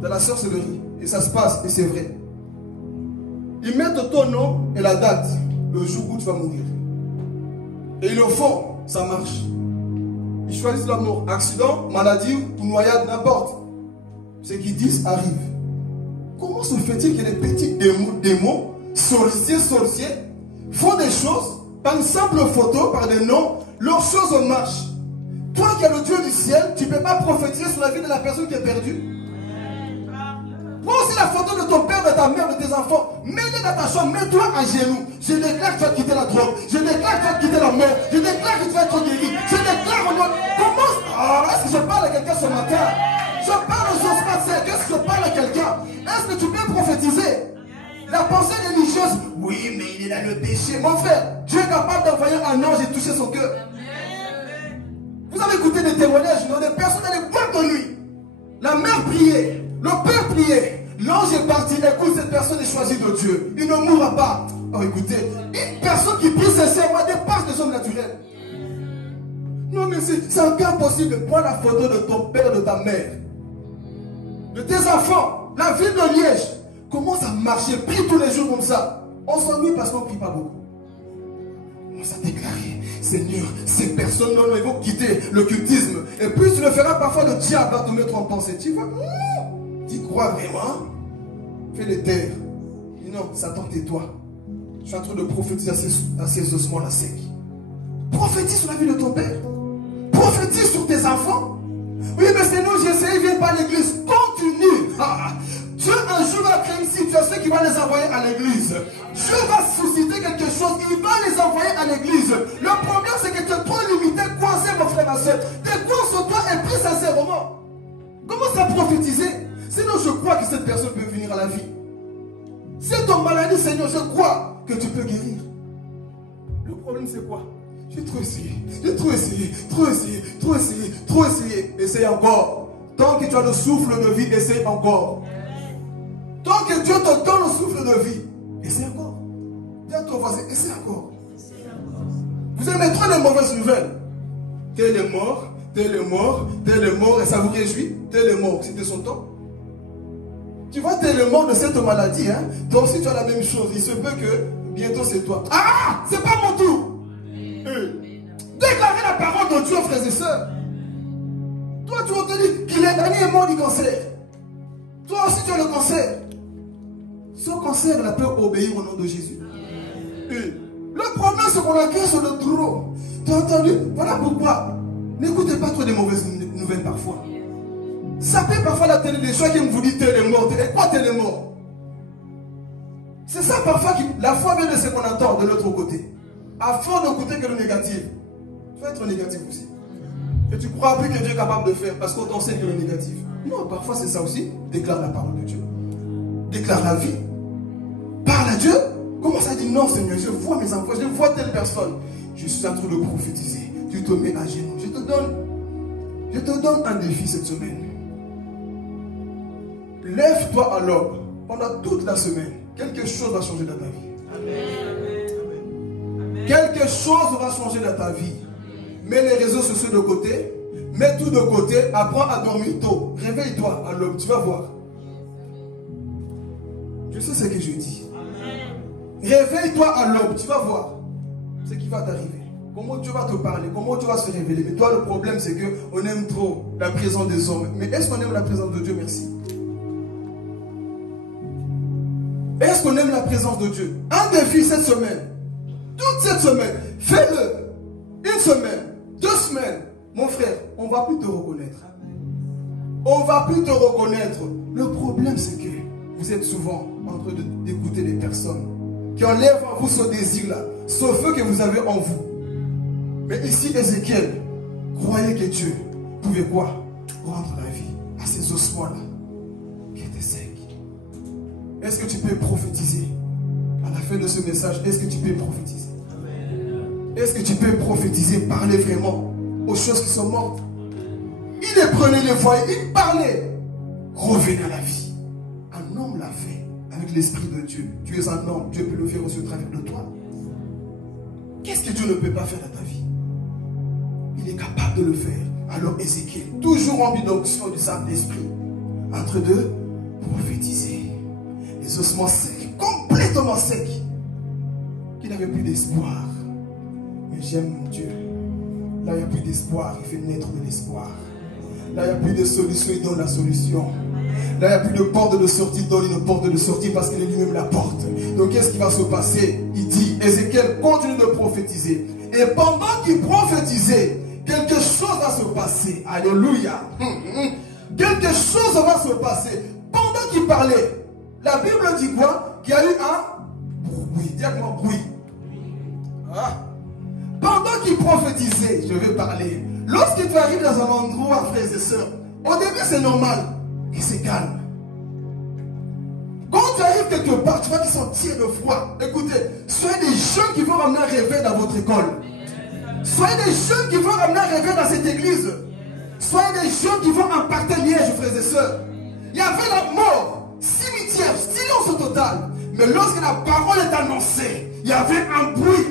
Dans la sorcellerie. Et ça se passe, et c'est vrai. Ils mettent ton nom et la date, le jour où tu vas mourir. Et ils le font, ça marche. Ils choisissent la mort. Accident, maladie ou noyade, n'importe. Ce qu'ils disent arrive. Comment se fait-il que les petits démons, sorciers, font des choses par une simple photo, par des noms, leurs choses marchent? Toi qui es le Dieu du ciel, tu ne peux pas prophétiser sur la vie de la personne qui est perdue. Prends aussi la photo de ton père, de ta mère, de tes enfants. Mets-les dans ta chambre, mets-toi à genoux. Je déclare que tu vas quitter la drogue. Je déclare que tu vas quitter la mort. Je déclare que tu vas être guéri. Je déclare au nom. Comment? Est-ce que je parle à quelqu'un ce matin? Je parle aux choses passées. Est-ce que je parle à quelqu'un? Est-ce que tu peux prophétiser? La pensée religieuse, oui, mais il est dans le péché. Mon frère, Dieu est capable d'envoyer un ange et toucher son cœur. Vous avez écouté des témoignages, des personnes dans les boîtes de nuit. La mère priait, le père priait. L'ange est parti. Écoute, cette personne est choisie de Dieu. Il ne mourra pas. Oh, écoutez, une personne qui prie sincèrement dépasse les hommes naturels. Non, mais c'est encore possible. Prends la photo de ton père, de ta mère, de tes enfants. La ville de Liège commence à marcher. Prie tous les jours comme ça. On s'ennuie parce qu'on ne prie pas beaucoup. On s'est déclaré, Seigneur, ces personnes, non, ils vont quitter le cultisme. Et puis tu le feras parfois, le diable va te mettre en pensée. Tu vois, tu crois vraiment? Fais les terres. Dis non, Satan, tais-toi. Je suis en train de prophétiser à ces ossements-là secs. Prophétise sur la vie de ton père. Prophétise sur tes enfants. Oui, mais Seigneur, j'ai essayé, ils ne viennent pas à l'église. Continue. Dieu un jour va créer une situation qui va les envoyer à l'église. Dieu va susciter quelque chose, il va les envoyer à l'église. Le problème c'est que tu es trop limité, coincé mon frère, ma soeur. Tes coins sur toi et plus sincèrement. Commence à prophétiser. Sinon je crois que cette personne peut venir à la vie. C'est ton maladie, Seigneur, je crois que tu peux guérir. Le problème c'est quoi? J'ai trop essayé, trop essayé. Essaye encore. Tant que tu as le souffle de vie, essaye encore. Tant que Dieu te donne le souffle de vie, essaye encore. Dis à ton voisin, essaye encore. Vous aimez trop les mauvaises nouvelles. Tel est mort, tel est mort, tel est mort, et ça vous réjouit. Tel est mort, c'était son temps. Tu vois, tel est mort de cette maladie. Hein? Toi aussi, tu as la même chose. Il se peut que bientôt c'est toi. Ah, c'est pas mon tour. Déclarez la parole de Dieu, frères et sœurs. Toi, tu vas te dire qu'il est mort du cancer. Toi aussi, tu as le cancer. Ce cancer, il peut obéir au nom de Jésus. Le problème, c'est qu'on a cœur sur le trône. Tu as entendu? Voilà pourquoi. N'écoutez pas trop des mauvaises nouvelles parfois. Sapez parfois la télé des gens qui vous disent tel est mort. Et quoi tel est mort? C'est ça parfois la foi vient de ce qu'on entend de l'autre côté. Afin d'écouter que le négatif. Tu vas être négatif aussi. Et tu crois plus que Dieu est capable de faire parce qu'on t'enseigne que le négatif. Non, parfois c'est ça aussi. Déclare la parole de Dieu. Déclare la vie. Parle à Dieu. Commence à dire non Seigneur, je vois mes enfants, je vois telle personne. Je suis en train de prophétiser. Tu te mets à genoux. Je te donne un défi cette semaine. Lève-toi à l'aube. Pendant toute la semaine, quelque chose va changer dans ta vie. Amen. Quelque chose va changer dans ta vie. Mets les réseaux sociaux de côté. Mets tout de côté. Apprends à dormir tôt. Réveille-toi à l'aube. Tu vas voir. Je sais ce que je dis. Réveille-toi à l'aube. Tu vas voir ce qui va t'arriver. Comment Dieu va te parler. Comment Dieu va se révéler. Mais toi, le problème, c'est qu'on aime trop la présence des hommes. Mais est-ce qu'on aime la présence de Dieu? Merci. Est-ce qu'on aime la présence de Dieu? Un défi cette semaine. Toute cette semaine. Fais-le. Une semaine. 2 semaines. Mon frère, on ne va plus te reconnaître. On ne va plus te reconnaître. Le problème, c'est que vous êtes souvent en train d'écouter des personnes qui enlèvent en vous ce désir-là. Ce feu que vous avez en vous. Mais ici, Ézéchiel croyait que Dieu pouvait quoi? Rendre la vie à ces ossements-là qui étaient secs. Est-ce que tu peux prophétiser? À la fin de ce message, est-ce que tu peux prophétiser? Est-ce que tu peux prophétiser, parler vraiment aux choses qui sont mortes? Il les prenait, les voyait, il parlait. Revenez à la vie. Un homme l'a fait avec l'Esprit de Dieu. Tu es un homme, Dieu peut le faire aussi au travers de toi. Qu'est-ce que Dieu ne peut pas faire dans ta vie? Il est capable de le faire. Alors Ézéchiel, toujours rempli d'onction du Saint-Esprit, en train de prophétiser. Les ossements secs, complètement secs, qui n'avaient plus d'espoir. Mais j'aime mon Dieu. Là, il n'y a plus d'espoir, il fait naître de l'espoir. Là, il n'y a plus de solution, il donne la solution. Là, il n'y a plus de porte de sortie, il donne une porte de sortie parce qu'il est lui-même la porte. Donc, qu'est-ce qui va se passer? Il dit, Ézéchiel continue de prophétiser. Et pendant qu'il prophétisait, quelque chose va se passer. Alléluia. Quelque chose va se passer. Pendant qu'il parlait, la Bible dit quoi? Qu'il y a eu un bruit. Dis-moi bruit. Ah. Pendant qu'il prophétisait, je vais parler. Lorsque tu arrives dans un endroit, frères et sœurs, au début c'est normal, et c'est calme. Quand tu arrives quelque part, tu vas te sentir le froid. Écoutez, soyez des jeunes qui vont ramener un réveil dans votre école. Soyez des jeunes qui vont ramener un réveil dans cette église. Soyez des jeunes qui vont impacter Liège, frères et sœurs. Il y avait la mort, cimetière, silence total. Mais lorsque la parole est annoncée, il y avait un bruit.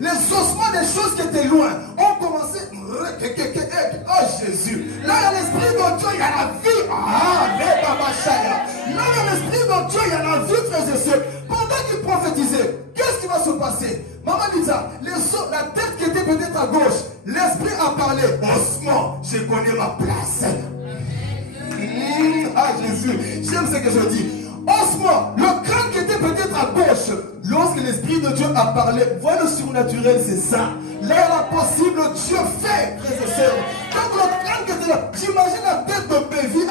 Les ossements des choses qui étaient loin ont commencé. Oh Jésus. Là, il y a l'esprit de Dieu, il y a la vie. Ah, mais Baba Shaya. Là, il y a l'esprit de Dieu, il y a la vie, frères et sœurs. Pendant qu'il prophétisait, qu'est-ce qui va se passer? Maman Lisa, la tête qui était peut-être à gauche, l'esprit a parlé. Osement, je connais ma place. Ah Jésus, j'aime ce que je dis. Osement, le crâne qui était peut-être à gauche, lorsque l'Esprit de Dieu a parlé, voilà le surnaturel, c'est ça. Là, la possible, Dieu fait, frères et sœurs. Quand le crâne qui était là, j'imagine la tête de Bévi,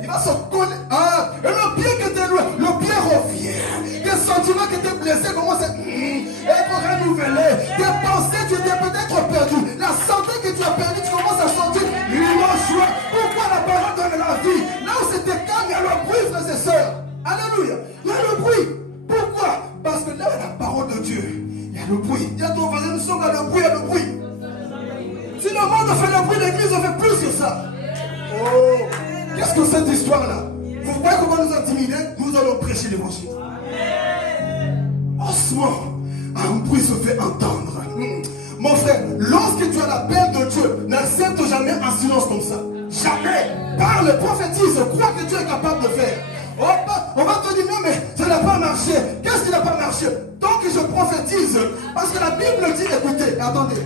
il va se coller. Ah, et le pied qui était loin, le pied revient. Des sentiments qui étaient blessés commencent à être renouvelés. Des pensées, tu étais peut-être perdu. La santé que tu as perdue, tu commences à sentir l'immense joie. Pourquoi la parole donne la vie? Là où c'était calme, il y a le bruit, frères et sœurs. Alléluia. Il y a le bruit. Pourquoi? Parce que là, la parole de Dieu, il y a le bruit. Il y a ton voisin, nous sommes dans le bruit, il y a le bruit. Si le monde fait le bruit, l'église ne fait plus sur ça. Oh, qu'est-ce que cette histoire-là? Vous croyez qu'on va nous intimider? Nous allons prêcher l'évangile. Osement, un bruit se fait entendre. Mon frère, lorsque tu as l'appel de Dieu, n'accepte jamais un silence comme ça. Jamais. Parle, prophétise, crois que Dieu est capable de faire. On va te dire non, mais ça n'a pas marché. Qu'est-ce qui n'a pas marché? Tant que je prophétise, parce que la Bible dit, écoutez, attendez,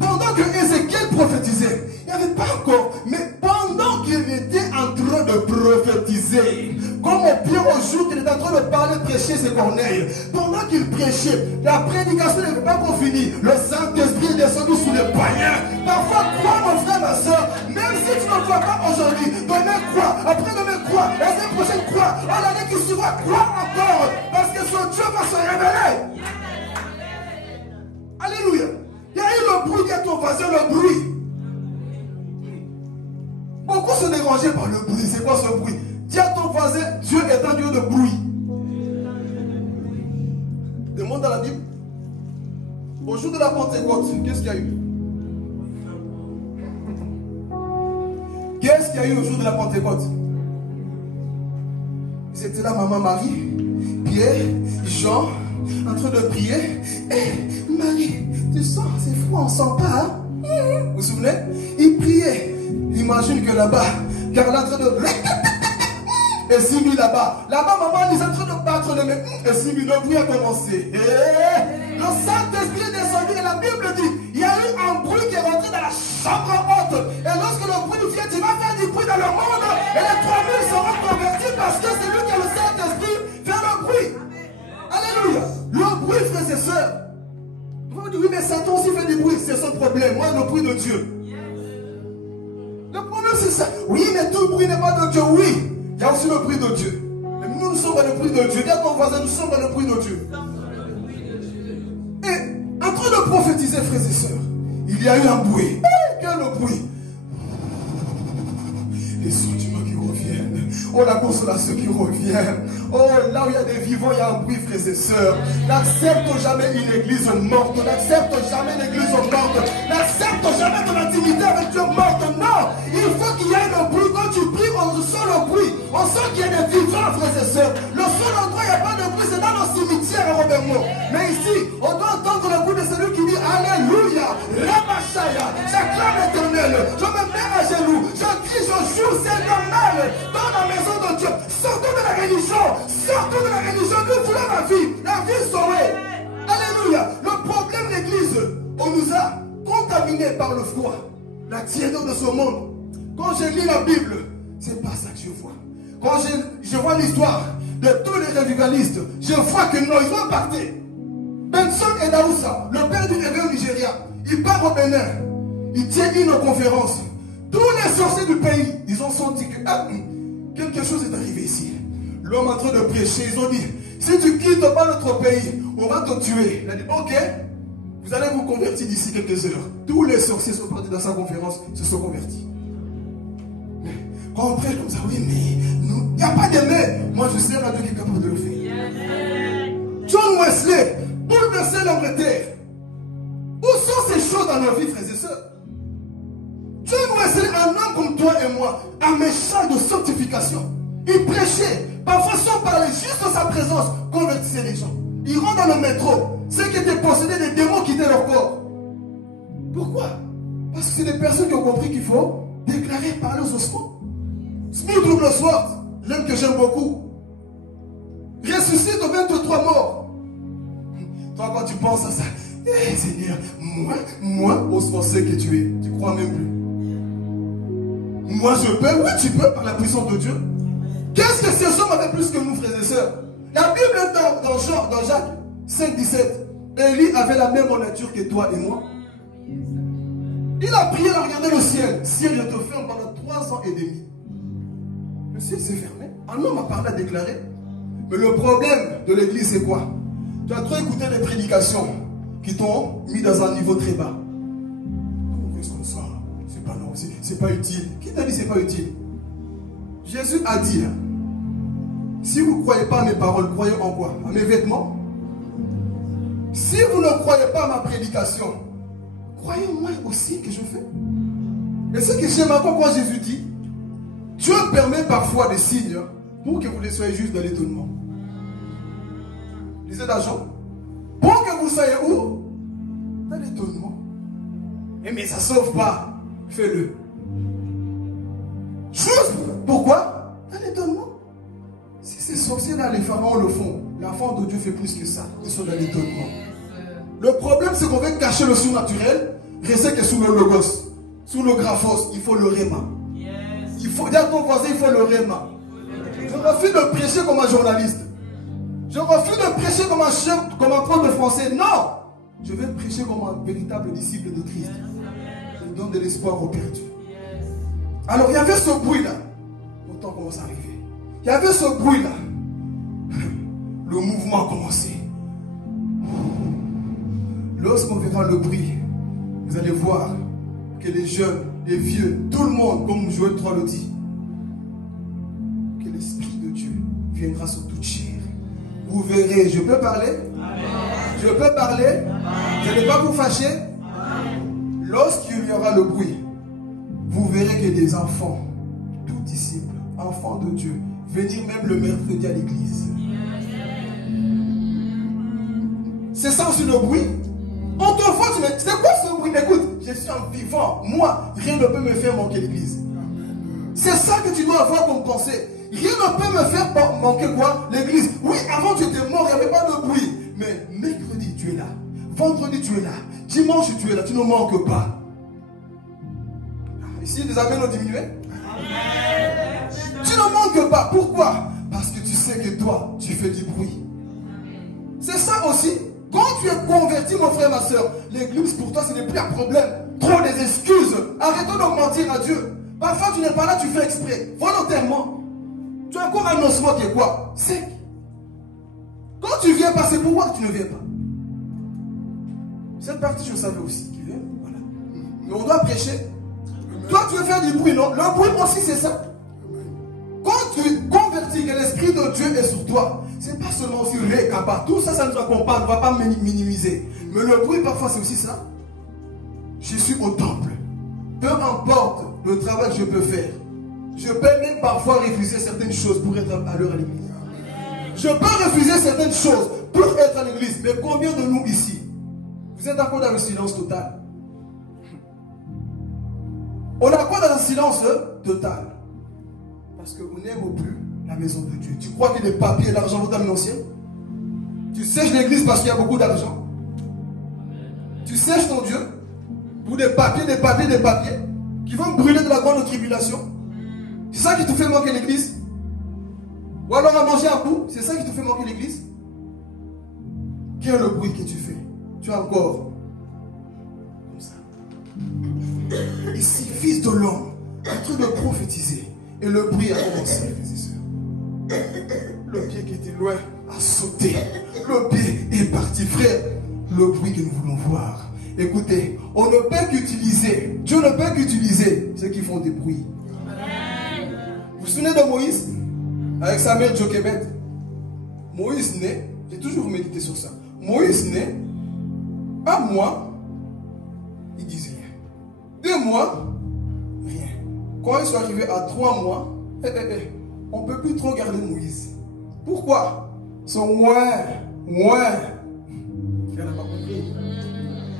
pendant que Ézéchiel prophétisait, il n'y avait pas encore, mais pendant qu'il était en train de prophétiser, comme au pire au jour qu'il était en train de parler, prêcher ses corneilles, pendant qu'il prêchait, la prédication n'était pas encore finie, le Saint-Esprit est descendu sous les païens. Parfois, crois mon frère, ma soeur, même si tu ne crois pas aujourd'hui, demain crois, après demain crois, la semaine prochaine crois, à l'année qui suivra crois encore, parce que ce Dieu va se révéler. Alléluia. Il y a eu le bruit de ton voisin, le bruit. Beaucoup se dérangeaient par le bruit. C'est quoi ce bruit? Dis à ton voisin, Dieu est un Dieu de bruit. Demande dans la Bible. Au jour de la Pentecôte, qu'est-ce qu'il y a eu? Qu'est-ce qu'il y a eu au jour de la Pentecôte? C'était là maman Marie, Pierre, Jean, en train de prier. Et Marie, tu sens, c'est froid, on ne sent pas. Hein? Vous vous souvenez? Il priait. Imagine que là-bas, car là en train de... Et Simi là-bas. Là-bas, maman, ils sont en train de battre les mains. Et Simi, le bruit a commencé. Et le Saint-Esprit est descendu. Et la Bible dit, il y a eu un bruit qui est rentré dans la chambre haute. Et lorsque le bruit vient, tu vas faire du bruit dans le monde. Et les 3000 seront convertis parce que c'est lui qui a le Saint-Esprit fait le bruit. Alléluia. Le bruit, frères et sœurs. Vous me dites, oui, mais Satan aussi fait du bruit. C'est son problème. Moi, le bruit de Dieu. Le problème, c'est ça. Oui, mais tout le bruit n'est pas de Dieu. Oui. Il y a aussi le bruit de Dieu. Mais nous sommes dans le bruit de Dieu. Dis à ton voisin, nous sommes dans le bruit de Dieu. Et en train de prophétiser, frères et sœurs, il y a eu un bruit. Quel bruit? Les sentiments qui reviennent. Oh, la consolation qui revient. Oh, là où il y a des vivants, il y a un bruit, frères et sœurs. N'accepte jamais une église morte. N'accepte jamais une église morte. N'accepte jamais ton intimité avec Dieu morte. Non, il faut qu'il y ait un bruit. Quand tu pries, on sent le bruit. On sent qu'il y a des vivants, frères et sœurs. Le seul endroit où il n'y a pas de bruit, c'est dans nos cimetières, Robert Mo. Mais ici, on doit entendre le bruit de celui qui dit Alléluia, Rabashaya, j'acclame l'Éternel, je me mets à genoux, je crie, je joue, c'est normal. Dans la maison de Dieu, sortons de la religion, nous voulons la vie sauvée. Alléluia. Le problème de l'église, on nous a contaminés par le froid, la tiédeur de ce monde. Quand je lis la Bible, c'est pas ça que je vois. Quand je vois l'histoire de tous les revivalistes, je vois que non, ils vont partir. Benson et Daoussa, le père du réveil au Nigeria, il part au Bénin, il tient une conférence. Tous les sorciers du pays, ils ont senti que quelque chose est arrivé ici. L'homme en train de prêcher, ils ont dit, si tu quittes pas notre pays, on va te tuer. Il a dit, ok, vous allez vous convertir d'ici quelques heures. Tous les sorciers sont partis dans sa conférence, se sont convertis. Mais quand on prêche comme ça, oui, mais il n'y a pas de mais. Moi, je sais un Dieu qui est capable de le faire. John Wesley, bouleverser l'Angleterre. Où sont ces choses dans nos vies, frères et sœurs? John Wesley, un homme comme toi et moi, un méchant de sanctification. Il prêchait, parfois sans parler, juste dans sa présence, convertissait les gens. Il rentre dans le métro, ceux qui étaient possédés des démons quittaient leur corps. Pourquoi? Parce que c'est des personnes qui ont compris qu'il faut déclarer, parler aux ossements. Smith Wigglesworth, l'homme que j'aime beaucoup, ressuscite de 23 morts. Toi, quand tu penses à ça, Seigneur, moi, ossements que tu es, tu crois même plus. Moi, je peux, oui, tu peux, par la puissance de Dieu. Qu'est-ce que ces hommes avaient plus que nous, frères et sœurs? La Bible dans Jacques 5, 17, Élie avait la même nature que toi et moi. Il a prié, il a regardé le ciel. Ciel, je te ferme pendant 3 ans et demi. Le ciel s'est fermé. Un homme a parlé, a déclaré. Mais le problème de l'église, c'est quoi? Tu as trop écouté les prédications qui t'ont mis dans un niveau très bas. Qu'est-ce comme ça? C'est pas non, c'est pas utile. Qui t'a dit c'est pas utile? Jésus a dit, si vous ne croyez pas à mes paroles, croyez en quoi? À mes vêtements? Si vous ne croyez pas à ma prédication, croyez moi aussi que je fais. Et ce que j'aime encore quand Jésus dit, Dieu permet parfois des signes pour que vous ne soyez juste dans l'étonnement. Lisez d'argent. Pour que vous soyez où? Dans l'étonnement. Mais ça ne sauve pas. Fais-le. Juste. Pourquoi? Dans l'étonnement. Si ces sorciers-là, les pharaons le font, l'enfant de Dieu fait plus que ça. Ils sont dans l'étonnement. Le problème, c'est qu'on veut cacher le surnaturel, rester que sous le logos, sous le graphos. Il faut le réma. Il faut dire à ton voisin, il faut le réma. Je refuse de prêcher comme un journaliste. Je refuse de prêcher comme un chef, comme un prof de français. Non! Je vais prêcher comme un véritable disciple de Christ. Je donne de l'espoir aux perdus. Alors, il y avait ce bruit-là. Le temps commence à arriver. Il y avait ce bruit-là. Le mouvement a commencé. Lorsqu'on verra le bruit, vous allez voir que les jeunes, les vieux, tout le monde, comme Joël 3 le dit, que l'Esprit de Dieu viendra sur toute chair. Vous verrez, je peux parler? Je peux parler? Je ne vais pas vous fâcher? Lorsqu'il y aura le bruit, vous verrez que des enfants, tout disciples, enfants de Dieu, venir même le mercredi à l'église. C'est ça aussi le bruit. On te voit, tu me dis, c'est quoi ce bruit? Écoute, je suis un vivant. Moi, rien ne peut me faire manquer l'église. C'est ça que tu dois avoir comme pensée. Rien ne peut me faire manquer quoi? L'église. Oui, avant tu étais mort, il n'y avait pas de bruit. Mais mercredi, tu es là. Vendredi, tu es là. Dimanche, tu es là. Tu ne manques pas. Ici, les amens ont diminué. Tu ne manques pas. Pourquoi? Parce que tu sais que toi, tu fais du bruit. C'est ça aussi. Quand tu es converti, mon frère, ma soeur, l'église pour toi, ce n'est plus un problème. Trop des excuses. Arrêtons de mentir à Dieu. Parfois, tu n'es pas là, tu fais exprès. Volontairement. Tu as encore un ossement qui est quoi? Sec. Quand tu viens pas, c'est pourquoi tu ne viens pas. Cette partie, je savais aussi. Tu viens, voilà. Mais on doit prêcher. Toi, tu veux faire du bruit, non? Le bruit aussi, c'est ça. Quand tu convertis que l'Esprit de Dieu est sur toi, c'est pas seulement sur les capas. Tout ça, ça nous accompagne. On ne va pas minimiser. Mais le bruit, parfois, c'est aussi ça. Je suis au temple. Peu importe le travail que je peux faire. Je peux même parfois refuser certaines choses pour être à l'heure à l'église. Je peux refuser certaines choses pour être à l'église. Mais combien de nous ici, vous êtes d'accord dans le silence total? On est d'accord dans le silence total. Parce qu'on n'aime plus la maison de Dieu. Tu crois que les papiers et l'argent vont t'amener au ciel? Tu sèches l'église parce qu'il y a beaucoup d'argent. Tu sèches ton Dieu pour des papiers qui vont brûler de la grande tribulation. C'est ça qui te fait manquer l'église? Ou alors à manger un coup, c'est ça qui te fait manquer l'église? Quel est le bruit que tu fais? Tu as encore comme ça. Ici, fils de l'homme, en train de prophétiser. Et le bruit a commencé, frères et sœurs. Le pied qui était loin a sauté. Le pied est parti, frère. Le bruit que nous voulons voir. Écoutez, on ne peut qu'utiliser, Dieu ne peut qu'utiliser ceux qui font des bruits. Vous vous souvenez de Moïse? Avec sa mère Jochebed. Moïse naît, j'ai toujours médité sur ça. Moïse naît, un mois, ils disent rien. 2 mois, rien. Quand ils sont arrivés à 3 mois, on ne peut plus trop garder Moïse. Pourquoi? Son moins. Il n'a pas compris.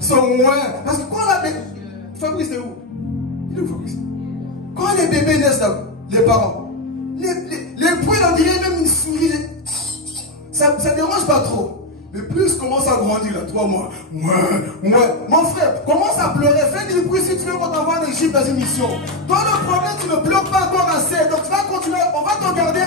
Son moins. Parce que quand la bébé. Fabrice, c'est où? Il est où, Fabrice? Quand les bébés naissent là, les parents, les bruits, on dirait même une souris. Ça ne dérange pas trop. Mais plus commence à grandir là, 3 mois. Mon frère, commence à pleurer. Fais du bruit si tu veux qu'on t'envoie en Égypte dans une mission. Toi, le problème, tu ne pleures pas encore assez. Donc tu vas continuer. On va te garder.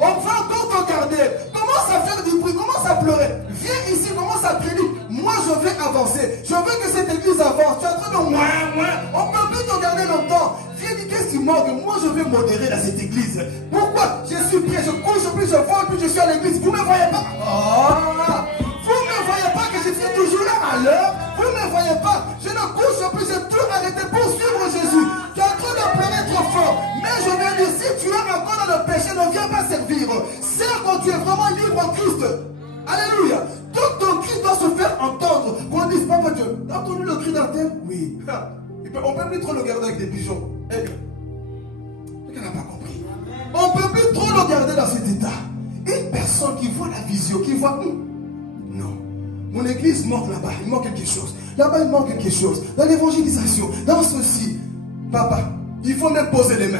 On va encore te garder. Commence à faire du bruit. Commence à pleurer. Viens ici, commence à prier. Moi, je vais avancer. Je veux que cette église avance. Tu es en train de on ne peut plus te garder longtemps. Viens dire qu'est-ce qui manque. Moi, je vais modérer dans cette église. Pourquoi? Je suis prêt. Je couche plus, je vole plus, je suis à l'église. Vous ne me voyez pas? Vous ne me voyez pas que je suis toujours là à l'heure? Vous ne me voyez pas? Je ne couche plus, j'ai tout arrêté pour suivre Jésus. Tu es en train de pleurer trop fort. Mais je viens dire, si tu es encore dans le péché, ne viens pas servir. Sers quand tu es vraiment libre en Christ. Alléluia. Tout ton cri doit se faire entendre. Qu'on dise, papa Dieu, t'as entendu le cri d'un tel? Oui. On peut plus trop le garder avec des pigeons. on ne peut plus trop le garder dans cet état. Une personne qui voit la vision, qui voit... non. Mon église manque là-bas, il manque quelque chose. Là-bas, il manque quelque chose. Dans l'évangélisation, dans ceci. Papa, il faut même poser les mains.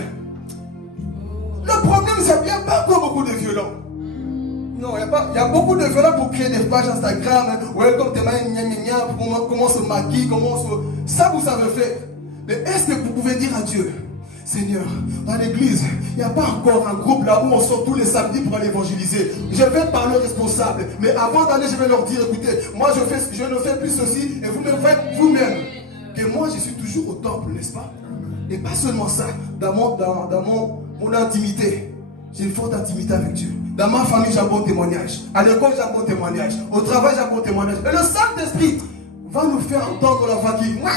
Le problème, c'est qu'il n'y a pas encore beaucoup de violents. Non, il y a beaucoup de violents pour créer des pages Instagram. Ouais, comme t'es mal, comment se maquille, comment se... Ça, vous savez faire. Mais est-ce que vous pouvez dire à Dieu, Seigneur, dans l'église, il n'y a pas encore un groupe là où on sort tous les samedis pour aller évangéliser. Je vais parler aux responsables. Mais avant d'aller, je vais leur dire, écoutez, moi je ne fais plus ceci et vous-même faites vous-même. Que moi, je suis toujours au temple, n'est-ce pas? Et pas seulement ça, dans mon intimité. J'ai une forte intimité avec Dieu. Dans ma famille, j'ai un bon témoignage. À l'école, j'ai un bon témoignage. Au travail, j'ai un bon témoignage. Et le Saint-Esprit va nous faire entendre la voix qui... va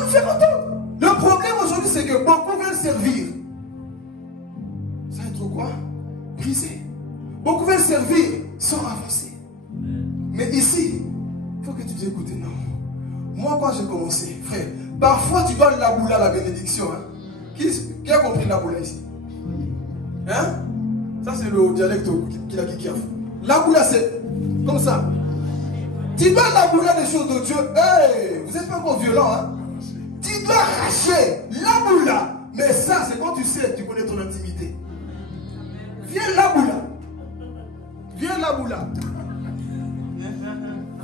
nous faire entendre. Le problème aujourd'hui, c'est que beaucoup veulent servir. Ça va être quoi? Brisé. Beaucoup veulent servir sans avancer. Mais ici, il faut que tu dises, écoutez, non. Moi, quand j'ai commencé, frère, parfois tu dois labouler la bénédiction. Hein? Qui a compris laboula ici? Hein? Ça, c'est le dialecte qu'il a dit. Laboula, c'est comme ça. Tu dois labouler des choses de Dieu. Hey, vous n'êtes pas encore violent, hein? Tu dois arracher laboula. Mais ça, c'est quand tu sais, tu connais ton intimité. Viens laboula. Viens laboula.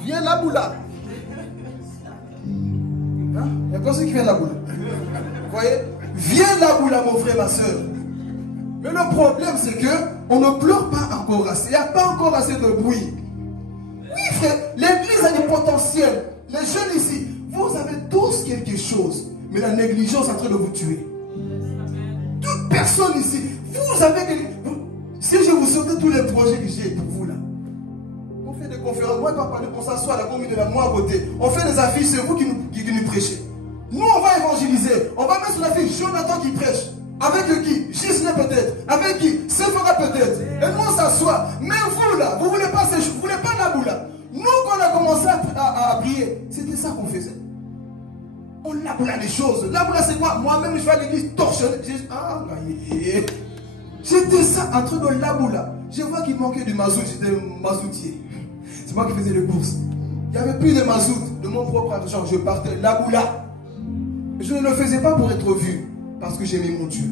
Viens laboula. Hein? Il y a personne qui vient laboula. Vous voyez? Viens laboula, mon frère, ma soeur. Mais le problème, c'est que on ne pleure pas encore assez. Il n'y a pas encore assez de bruit. Oui, frère, l'église a du potentiel. Les jeunes ici, vous avez tous quelque chose. Mais la négligence est en train de vous tuer. Toute personne ici, vous avez quelque... Si je vous sortais tous les projets que j'ai pour vous là, on fait des conférences, moi, papa, on s'assoit à la commune de la moi à côté. On fait des affiches, c'est vous qui nous prêchez. Nous, on va évangéliser. On va mettre sur l'affiche Jonathan qui prêche. Avec qui? Gisèle peut-être. Avec qui? Sephora peut-être. Et nous on s'assoit. Mais vous là, vous ne voulez pas ces choses, vous ne voulez pas la boula. Nous quand on a commencé à prier, c'était ça qu'on faisait. On laboula les choses. Laboula c'est quoi? Moi-même je vais à l'église torchonner. J'étais ça en train de laboula. Je vois qu'il manquait du mazout, j'étais mazoutier. C'est moi qui faisais les courses. Il n'y avait plus de mazout de mon propre argent. Je partais laboula. Je ne le faisais pas pour être vu. Parce que j'aimais mon Dieu.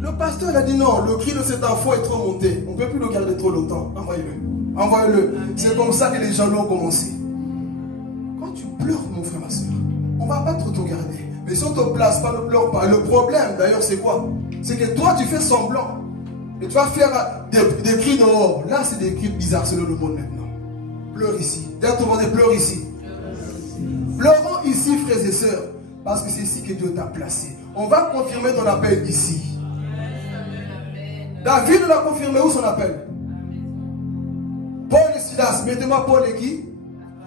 Le pasteur a dit non, le cri de cet enfant est trop monté. On ne peut plus le garder trop longtemps. Envoyez-le. Envoyez-le. C'est comme ça que les gens l'ont commencé. Quand tu pleures, mon frère, ma soeur, on ne va pas trop te garder. Mais si on ne te place pas, ne pleure pas. Le problème, d'ailleurs, c'est quoi? C'est que toi, tu fais semblant. Et tu vas faire des cris dehors. Là, c'est des cris bizarres selon le monde maintenant. Pleure ici. D'ailleurs, tout le monde pleure ici. Pleurons ici, frères et sœurs. Parce que c'est ici que Dieu t'a placé. On va confirmer ton appel ici. David l'a confirmé où son appel? Paul et Silas. Mettez-moi Paul et qui?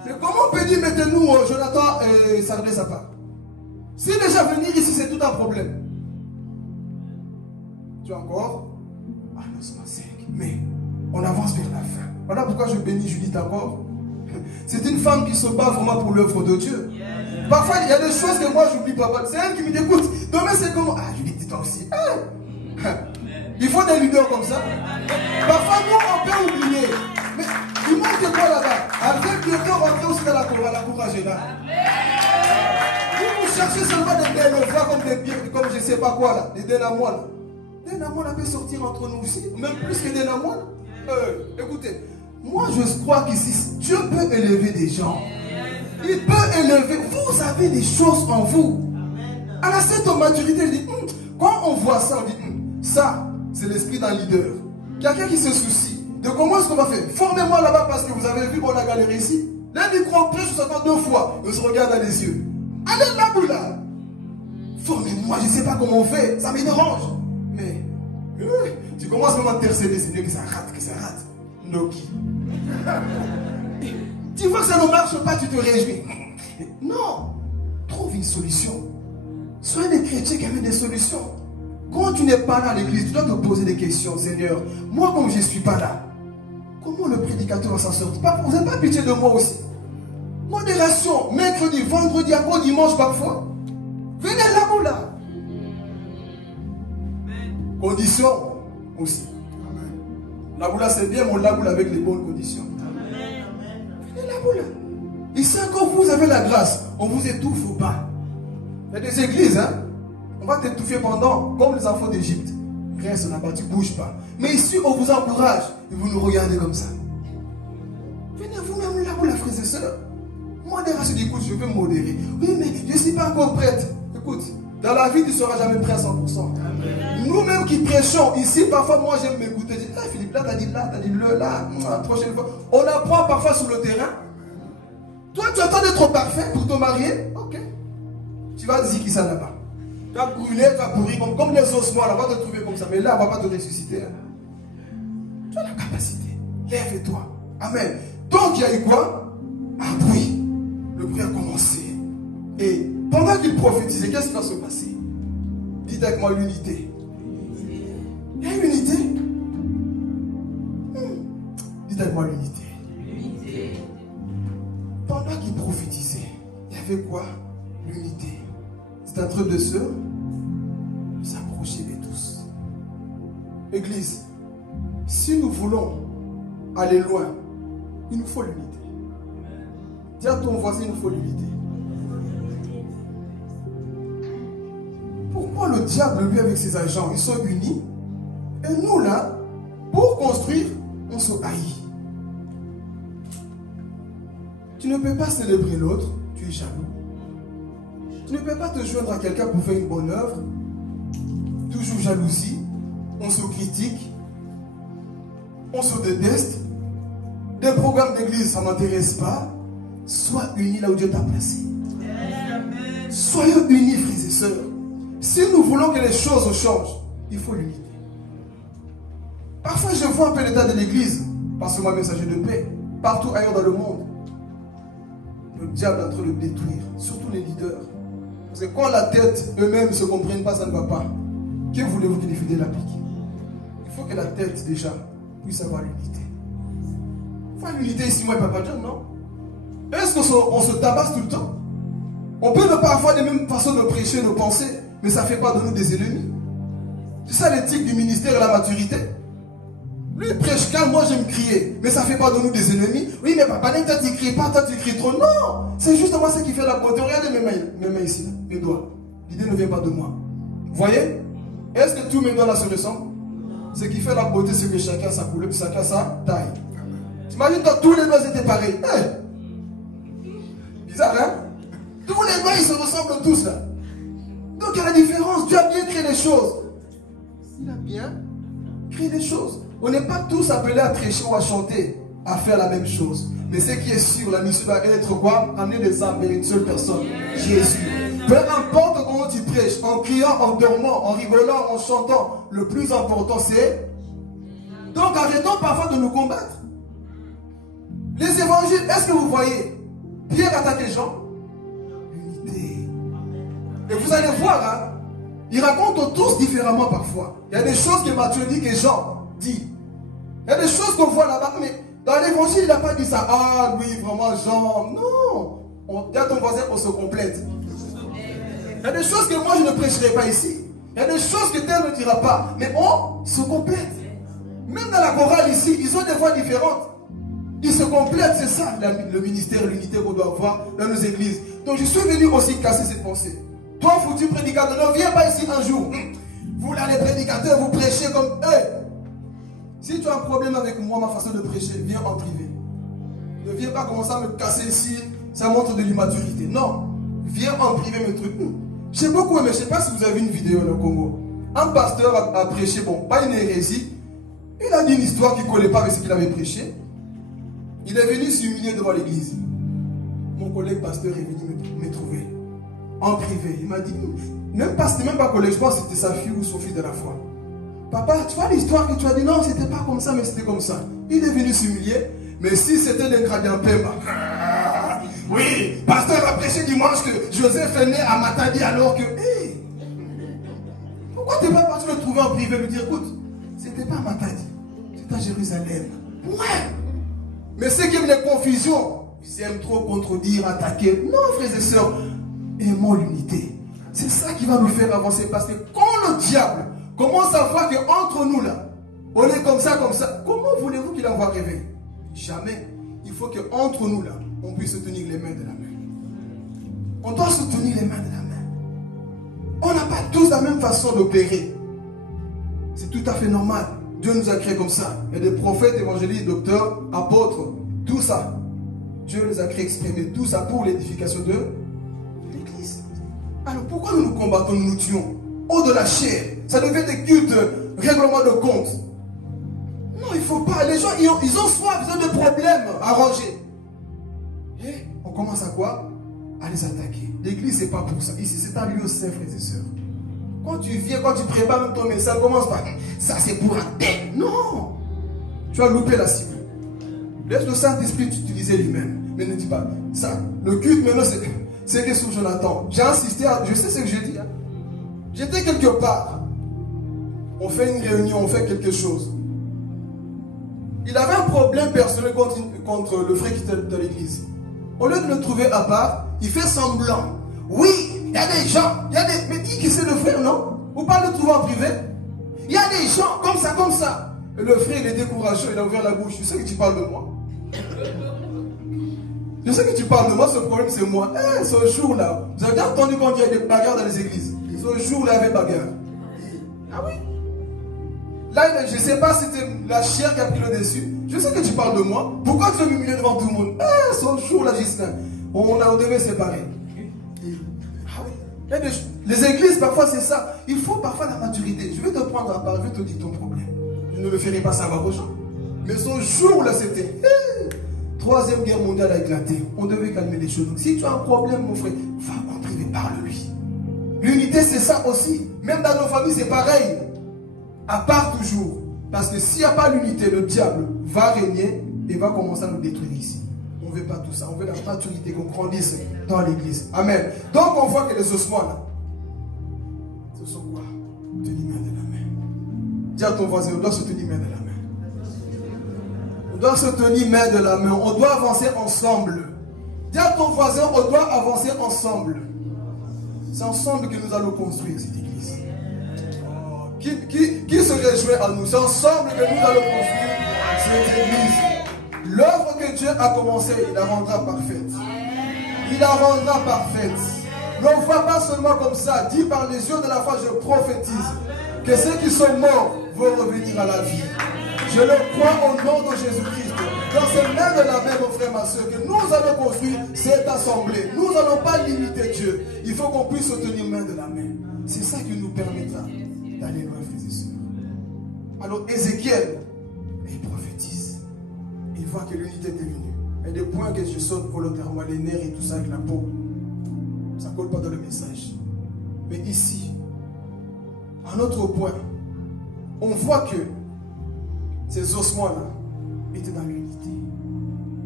Mais comment on peut dire mettez-nous Jonathan et Sardé Sapa? Si déjà venir ici c'est tout un problème. Tu as encore? Ah non, c'est pas 5. Mais on avance vers la fin. Voilà pourquoi je bénis Judith encore. C'est une femme qui se bat vraiment pour l'œuvre de Dieu. Parfois, il y a des choses que moi, j'oublie pas. C'est elle qui me dit, écoute, demain, c'est comment? Ah, je lui dis, toi aussi. Il faut des leaders comme ça. Parfois, nous, on peut oublier. Mais il manque quoi là-bas? Avec bientôt rentrer aussi dans la courage là. Vous cherchez seulement des délevoirs comme des biens, comme je ne sais pas quoi là, des dénamoines. Des dénamoines peuvent sortir entre nous aussi, même plus que des dénamoines. Écoutez, moi, je crois qu'ici, Dieu peut élever des gens. Il peut élever. Vous avez des choses en vous. À la certaine maturité, je dis, quand on voit ça, on dit, ça, c'est l'esprit d'un leader. Quelqu'un qui se soucie de comment est-ce qu'on va faire. Formez-moi là-bas parce que vous avez vu qu'on a galéré ici. L'un micro prêche, je s'entend 2 fois. On se regarde dans les yeux. Allez là-bas. Formez-moi, je ne sais pas comment on fait. Ça me dérange. Mais, tu commences même à intercéder. C'est mieux que ça rate. Noki. Tu vois que ça ne marche pas, tu te réjouis. Non. Trouve une solution. Sois des chrétiens qui amènent des solutions. Quand tu n'es pas là à l'église, tu dois te poser des questions. Seigneur, moi comme je ne suis pas là, comment le prédicateur va s'en sortir? Vous n'avez pas pitié de moi aussi? Modération, mercredi, vendredi, encore dimanche parfois. Venez là-bas là. conditions aussi. La boule c'est bien, mais on la boule avec les bonnes conditions. Venez la boule. Ici quand vous avez la grâce, on vous étouffe ou pas. Il y a des églises, hein, on va t'étouffer pendant, comme les enfants d'Égypte. Reste là-bas, tu ne bouges pas. Mais ici, on vous encourage et vous nous regardez comme ça. Venez vous-même là, la frères et sœurs. Modération, écoute, je veux me modérer. Oui, mais je ne suis pas encore prête. Écoute, dans la vie, tu ne seras jamais prêt à 100%. Nous-mêmes qui prêchons ici, parfois, moi, j'aime m'écouter. Je dis, ah, Philippe, là, t'as dit le, là, la prochaine fois. On apprend parfois sur le terrain. Toi, tu attends d'être parfait pour te marier. Ok. Tu vas dire qui ça là-bas. Tu vas brûler, tu vas pourrir comme les ossements. Là, on va te trouver comme ça. Mais là, on ne va pas te ressusciter. Là. Tu as la capacité. Lève-toi. Amen. Donc, il y a eu quoi? Un bruit. Le bruit a commencé. Et pendant qu'il prophétisait, qu'est-ce qui va se passer? Dites avec moi l'unité. Il y a l'unité. Dites avec moi l'unité. Pendant qu'il prophétisait, il y avait quoi? L'unité. C'est un truc de sœurs. S'approcher de tous. Église, si nous voulons aller loin, il nous faut l'unité. Dis à ton voisin, il nous faut l'unité. Pourquoi le diable, lui, avec ses agents, ils sont unis? Et nous, là, pour construire, on se haït. Tu ne peux pas célébrer l'autre, tu es jaloux. Tu ne peux pas te joindre à quelqu'un pour faire une bonne œuvre. Toujours jalousie, on se critique, on se déteste. Des programmes d'église, ça ne m'intéresse pas. Sois unis là où Dieu t'a placé. Soyons unis, frères et sœurs. Si nous voulons que les choses changent, il faut l'unité. Parfois, je vois un peu l'état de l'église, parce que moi, messager de paix, partout ailleurs dans le monde. Le diable est en train de détruire, surtout les leaders. Parce que quand la tête, eux-mêmes ne se comprennent pas, ça ne va pas. Que voulez-vous que les fidèles appliquent? Il faut que la tête, déjà, puisse avoir l'unité. Il faut l'unité ici, moi et Papa John, non? Est-ce qu'on se tabasse tout le temps? On peut ne pas avoir les mêmes façons de prêcher, de penser, mais ça ne fait pas de nous des ennemis. C'est ça l'éthique du ministère et la maturité. Lui, il prêche calme, moi j'aime crier. Mais ça ne fait pas de nous des ennemis. Oui, mais papa, toi tu ne cries pas, toi tu cries trop. Non, c'est justement ce qui fait la beauté. Regardez mes mains ici, là, mes doigts. L'idée ne vient pas de moi. Vous voyez? Est-ce que tous mes doigts là se ressemblent? Ce qui fait la beauté, c'est que chacun sa couleur, chacun sa taille. T'imagines, toi, tous les doigts étaient pareils. Hey! Bizarre, hein? Tous les doigts, ils se ressemblent tous là. Donc il y a la différence. Dieu a bien créé les choses. Il a bien créé les choses. On n'est pas tous appelés à prêcher ou à chanter, à faire la même chose. Mais ce qui est sûr, la mission va être quoi? Amener des âmes vers une seule personne, Jésus. Peu importe comment tu prêches, en criant, en dormant, en rigolant, en chantant, le plus important c'est... Donc arrêtons parfois de nous combattre. Les évangiles, est-ce que vous voyez Pierre attaque les gens? L'unité. Et vous allez voir, hein, ils racontent tous différemment parfois. Il y a des choses que Matthieu dit que Jean dit. Il y a des choses qu'on voit là-bas, mais dans l'évangile, il n'a pas dit ça. Ah oui, vraiment Jean. Non. Dès ton voisin, on se complète. Il y a des choses que moi je ne prêcherai pas ici. Il y a des choses que tel ne dira pas. Mais on se complète. Même dans la chorale ici, ils ont des voix différentes. Ils se complètent, c'est ça le ministère, l'unité qu'on doit avoir dans nos églises. Donc je suis venu aussi casser cette pensée. Toi, foutu prédicateur, ne viens pas ici un jour. Vous là, les prédicateurs, vous prêchez comme eux. Si tu as un problème avec moi, ma façon de prêcher, viens en privé. Ne viens pas commencer à me casser ici, ça montre de l'immaturité. Non, viens en privé me truc. J'ai beaucoup aimé, je ne sais pas si vous avez vu une vidéo au Congo. Un pasteur a prêché, bon, pas une hérésie. Il a dit une histoire qui ne collait pas avec ce qu'il avait prêché. Il est venu s'humilier devant l'église. Mon collègue pasteur est venu me trouver. En privé. Il m'a dit, c'était même pas collègue, je pense que c'était sa fille ou son fils de la foi. Papa, tu vois l'histoire que tu as dit, non, c'était pas comme ça, mais c'était comme ça. Il est venu s'humilier, mais si c'était des Gradiens Pemba. Oui, pasteur a prêché dimanche que Joseph est né à Matadi alors que... Hey, pourquoi tu n'es pas parti le trouver en privé et lui dire, écoute, c'était pas à Matadi, c'était à Jérusalem. Ouais. Mais ceux qui aiment les confusions, ils aiment trop contredire, attaquer. Non, frères et sœurs, aimons l'unité. C'est ça qui va nous faire avancer. Parce que quand le diable Comment savoir qu'entre nous là, on est comme ça, comme ça? Comment voulez-vous qu'il en va rêver? Jamais. Il faut qu'entre nous là, on puisse se tenir les mains de la main. On doit se tenir les mains de la main. On n'a pas tous la même façon d'opérer. C'est tout à fait normal. Dieu nous a créés comme ça. Il y a des prophètes, évangélistes, docteurs, apôtres, tout ça. Dieu les a créés exprimer tout ça pour l'édification de l'Église. Alors pourquoi nous nous combattons, nous nous tuons? Au de la chair. Ça devient des cultes, règlement de compte. Non, il ne faut pas. Les gens, ils ont soif, ils ont des problèmes à ranger. Et on commence à quoi? À les attaquer. L'église, ce n'est pas pour ça. Ici, c'est un lieu saint, frères et sœurs. Quand tu viens, quand tu prépares même ton message, commence par ça, c'est pour un tel. Non! Tu as loupé la cible. Laisse le Saint-Esprit utiliser lui-même. Mais ne dis pas ça. Le culte, maintenant, c'est que sur Jonathan. J'ai insisté, je sais ce que j'ai dit. Hein. J'étais quelque part. On fait une réunion, on fait quelque chose. Il avait un problème personnel contre le frère qui était dans l'église. Au lieu de le trouver à part, il fait semblant. Oui, il y a des gens, mais dis que c'est le frère, non? Ou pas le trouver en privé? Il y a des gens comme ça, comme ça. Et le frère, il est découragé, il a ouvert la bouche. Je sais que tu parles de moi. Je sais que tu parles de moi, ce problème c'est moi. Eh, ce jour-là, vous avez déjà entendu quand il y a des bagarres dans les églises? Ce jour-là, il y avait bagarre. Ah oui? Là, je ne sais pas si c'était la chair qui a pris le dessus. Je sais que tu parles de moi. Pourquoi tu veux m'humilier devant tout le monde? Eh, ce jour-là, Justin, on devait se séparer. Ah oui? Les églises, parfois, c'est ça. Il faut parfois la maturité. Je vais te prendre à part, je vais te dire ton problème. Je ne le ferai pas savoir aux gens. Mais ce jour-là, c'était... Troisième guerre mondiale a éclaté. On devait calmer les choses. Donc, si tu as un problème, mon frère, va en privé, parle-lui. L'unité, c'est ça aussi. Même dans nos familles, c'est pareil. À part toujours. Parce que s'il n'y a pas l'unité, le diable va régner et va commencer à nous détruire ici. On ne veut pas tout ça. On veut la maturité, qu'on grandisse dans l'église. Amen. Donc, on voit que les ossements, là, ce sont quoi? Tenir main de la main. Dis à ton voisin, on doit se tenir main de la main. On doit se tenir main de la main. On doit avancer ensemble. Dis à ton voisin, on doit avancer ensemble. C'est ensemble que nous allons construire cette église. Oh, qui se réjouit à nous? C'est ensemble que nous allons construire cette église. L'œuvre que Dieu a commencée, il la rendra parfaite. Il la rendra parfaite. Ne vois pas seulement comme ça. Dis par les yeux de la foi, je prophétise que ceux qui sont morts vont revenir à la vie. Je le crois au nom de Jésus-Christ. Dans ces mains de la main, mon frère, ma soeur, que nous allons construire cette assemblée. Nous n'allons pas limiter Dieu. Il faut qu'on puisse se tenir main de la main. C'est ça qui nous permettra d'aller loin, frères et sœurs. Alors, Ézéchiel, il prophétise. Il voit que l'unité est venue. Et des points que je saute volontairement, les nerfs et tout ça avec la peau. Ça ne colle pas dans le message. Mais ici, un autre point, on voit que ces ossements-là étaient dans l'unité.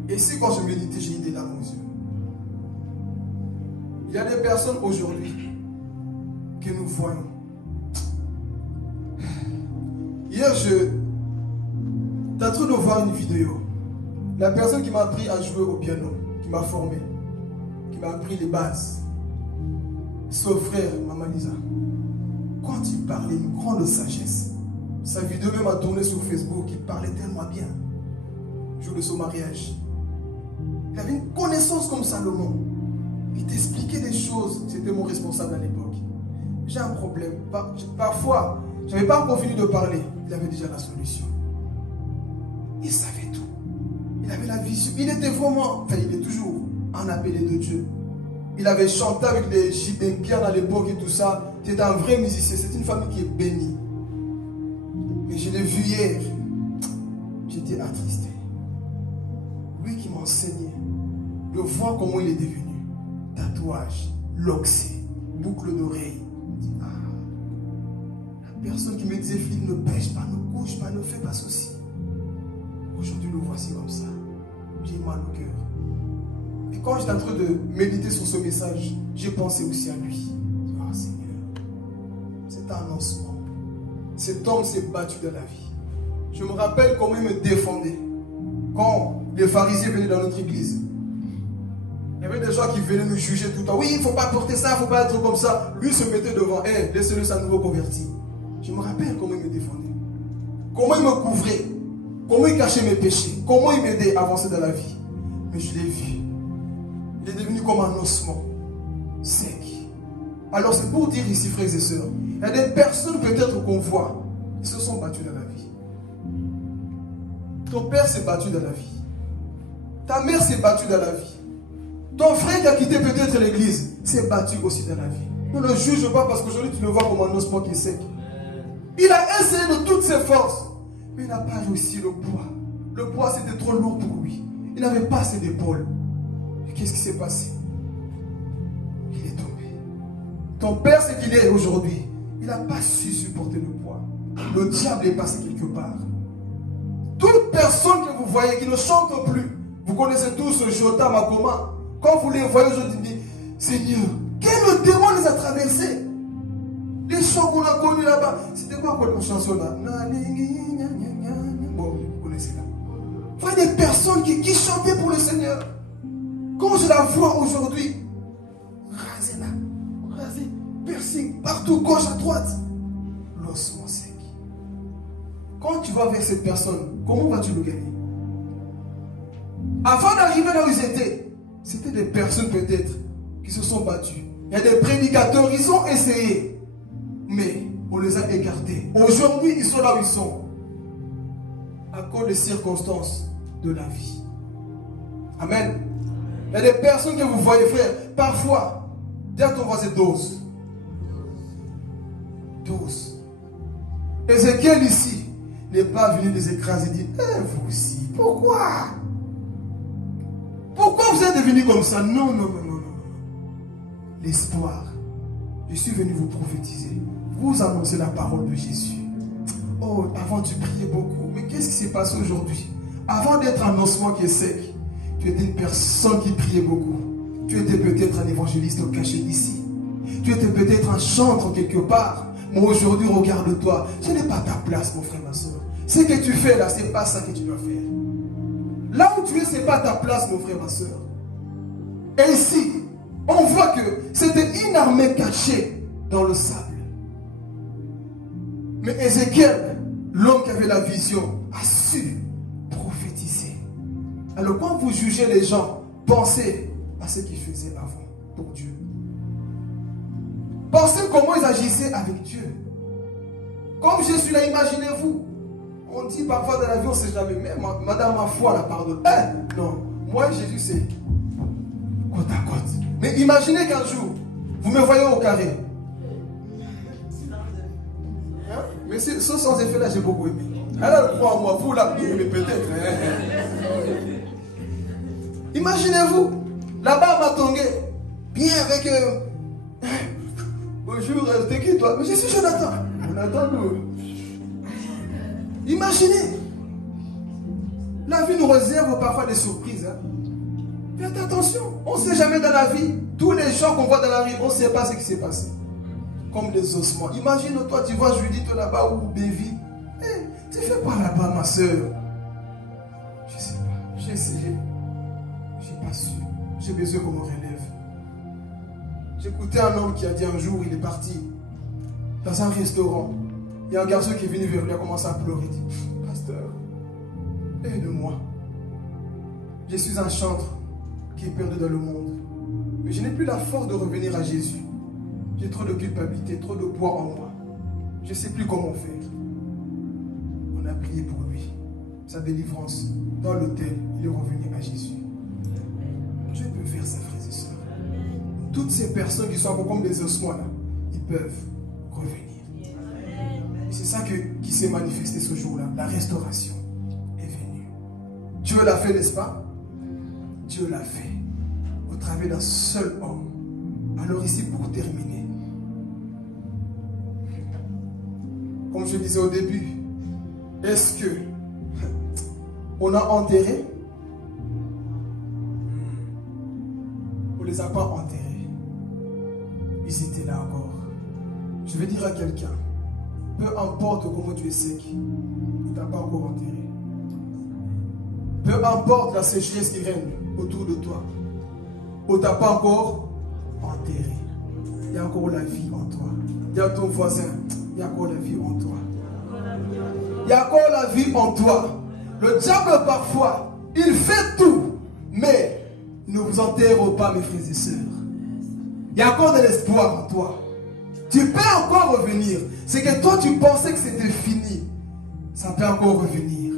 Et ici, quand je méditais, j'ai eu des larmes aux yeux. Il y a des personnes aujourd'hui que nous voyons. Hier, j'étais en train de voir une vidéo. La personne qui m'a appris à jouer au piano, qui m'a formé, qui m'a appris les bases, son frère, Maman Lisa, quand il parlait, une grande sagesse. Sa vidéo même a tourné sur Facebook, il parlait tellement bien. Le jour de son mariage. Il avait une connaissance comme Salomon. Il t'expliquait des choses. C'était mon responsable à l'époque. J'ai un problème. Parfois, je n'avais pas encore fini de parler. Il avait déjà la solution. Il savait tout. Il avait la vision. Il était vraiment, enfin il est toujours un appelé de Dieu. Il avait chanté avec les Jidékiens à l'époque et tout ça. C'était un vrai musicien. C'est une famille qui est bénie. Mais je l'ai vu hier. J'étais attristé. Lui qui m'enseignait. De voir comment il est devenu. Tatouage, loxé, boucle d'oreille. Ah, la personne qui me disait, Philippe, ne pêche pas, ne couche pas, ne fais pas ceci. Aujourd'hui, le voici comme ça. J'ai mal au cœur. Et quand j'étais en train de méditer sur ce message, j'ai pensé aussi à lui. Oh Seigneur, c'est un lancement. Cet homme s'est battu dans la vie. Je me rappelle comment il me défendait. Quand les pharisiens venaient dans notre église, il y avait des gens qui venaient nous juger tout le temps. Oui, il ne faut pas porter ça, il ne faut pas être comme ça. Lui se mettait devant. Laissez-le, c'est un nouveau converti. Je me rappelle comment il me défendait. Comment il me couvrait. Comment il cachait mes péchés. Comment il m'aidait à avancer dans la vie. Mais je l'ai vu. Il est devenu comme un ossement sec. Alors c'est pour dire ici, frères et sœurs, il y a des personnes peut-être qu'on voit qui se sont battues dans la vie. Ton père s'est battu dans la vie. Ta mère s'est battue dans la vie. Ton frère qui a quitté peut-être l'église s'est battu aussi dans la vie. Ne le juge pas parce qu'aujourd'hui tu le vois comme un ossement qui est sec. Il a essayé de toutes ses forces, mais il n'a pas réussi le poids. Le poids c'était trop lourd pour lui. Il n'avait pas assez d'épaules. Et qu'est-ce qui s'est passé? Il est tombé. Ton père, c'est qu'il est aujourd'hui. Il n'a pas su supporter le poids. Le diable est passé quelque part. Toute personne que vous voyez qui ne chante plus, vous connaissez tous Jota Makoma. Quand vous les voyez aujourd'hui, dites, Seigneur, quel démon les a traversés? Les chants qu'on a connus là-bas. C'était quoi votre chanson là? Bon, vous connaissez là. Vous voyez des personnes qui chantaient pour le Seigneur. Quand je la vois aujourd'hui, rasé là, rasé, piercing, partout, gauche à droite, l'ossement sec. Quand tu vas vers cette personne, comment vas-tu le gagner? Avant d'arriver là où ils étaient, c'était des personnes peut-être qui se sont battues. Il y a des prédicateurs, ils ont essayé, mais on les a écartés. Aujourd'hui, ils sont là où ils sont, à cause des circonstances de la vie. Amen. Il y a des personnes que vous voyez, frère, parfois, dis à ton voisin, dose. Dose. Ézéchiel ici n'est pas venu les écraser et dire, vous aussi, pourquoi? Pourquoi vous êtes devenus comme ça? Non, non, non, non, non. L'espoir. Je suis venu vous prophétiser. Vous annoncer la parole de Jésus. Oh, avant tu priais beaucoup. Mais qu'est-ce qui s'est passé aujourd'hui? Avant d'être un ossement qui est sec, tu étais une personne qui priait beaucoup. Tu étais peut-être un évangéliste caché d'ici. Tu étais peut-être un chantre quelque part. Mais aujourd'hui, regarde-toi. Ce n'est pas ta place, mon frère, ma soeur. Ce que tu fais là, ce n'est pas ça que tu dois faire. Là où tu es, ce n'est pas ta place, mon frère, ma soeur. Et ici, on voit que c'était une armée cachée dans le sable. Mais Ézéchiel, l'homme qui avait la vision, a su prophétiser. Alors quand vous jugez les gens, pensez à ce qu'ils faisaient avant pour Dieu. Pensez comment ils agissaient avec Dieu. Comme je suis là, imaginez-vous. On dit parfois dans la vie, on ne sait jamais, mais madame, ma foi, la pardonne. Non, moi Jésus c'est côte à côte. Mais imaginez qu'un jour, vous me voyez au carré. Hein? Mais ce sans effet là, j'ai beaucoup aimé. Alors crois en moi, vous là, mais peut-être. Imaginez-vous, là-bas à Matongé, bien avec... bonjour, t'es qui toi? Mais je suis Jonathan. Jonathan, nous. Imaginez. La vie nous réserve parfois des surprises. Hein? Faites attention. On ne sait jamais dans la vie. Tous les gens qu'on voit dans la rue, on ne sait pas ce qui s'est passé. Comme des ossements. Imagine-toi, tu vois Judith là-bas ou Bévi. Tu fais quoi là-bas, ma soeur? Je ne sais pas. J'ai essayé. Je n'ai pas su. J'ai besoin qu'on me relève. J'écoutais un homme qui a dit un jour, il est parti dans un restaurant. Il y a un garçon qui est venu vers lui, il a commencé à pleurer. Il dit, pasteur, aide-moi. Je suis un chantre qui est perdu dans le monde. Mais je n'ai plus la force de revenir à Jésus. J'ai trop de culpabilité, trop de poids en moi. Je ne sais plus comment faire. On a prié pour lui. Sa délivrance, dans l'autel, il est revenu à Jésus. Dieu peut faire ça, frères et sœurs. Toutes ces personnes qui sont encore comme des ossements là, ils peuvent revenir. C'est ça qui s'est manifesté ce jour-là. La restauration est venue. Dieu l'a fait, n'est-ce pas? Dieu l'a fait au travers d'un seul homme. Alors ici, pour terminer, comme je disais au début, est-ce que on a enterré? On ne les a pas enterrés. Ils étaient là encore. Je vais dire à quelqu'un, peu importe comment tu es sec, il ne t'a pas encore enterré. Peu importe la sécheresse qui règne autour de toi, on ne t'a pas encore enterré. Il y a encore la vie en toi. Dis à ton voisin, Il y a encore la vie en toi. Il y a encore la vie en toi. Le diable parfois, il fait tout, mais ne vous enterrez pas, mes frères et sœurs. Il y a encore de l'espoir en toi. Tu peux encore revenir. C'est que toi, tu pensais que c'était fini. Ça peut encore revenir.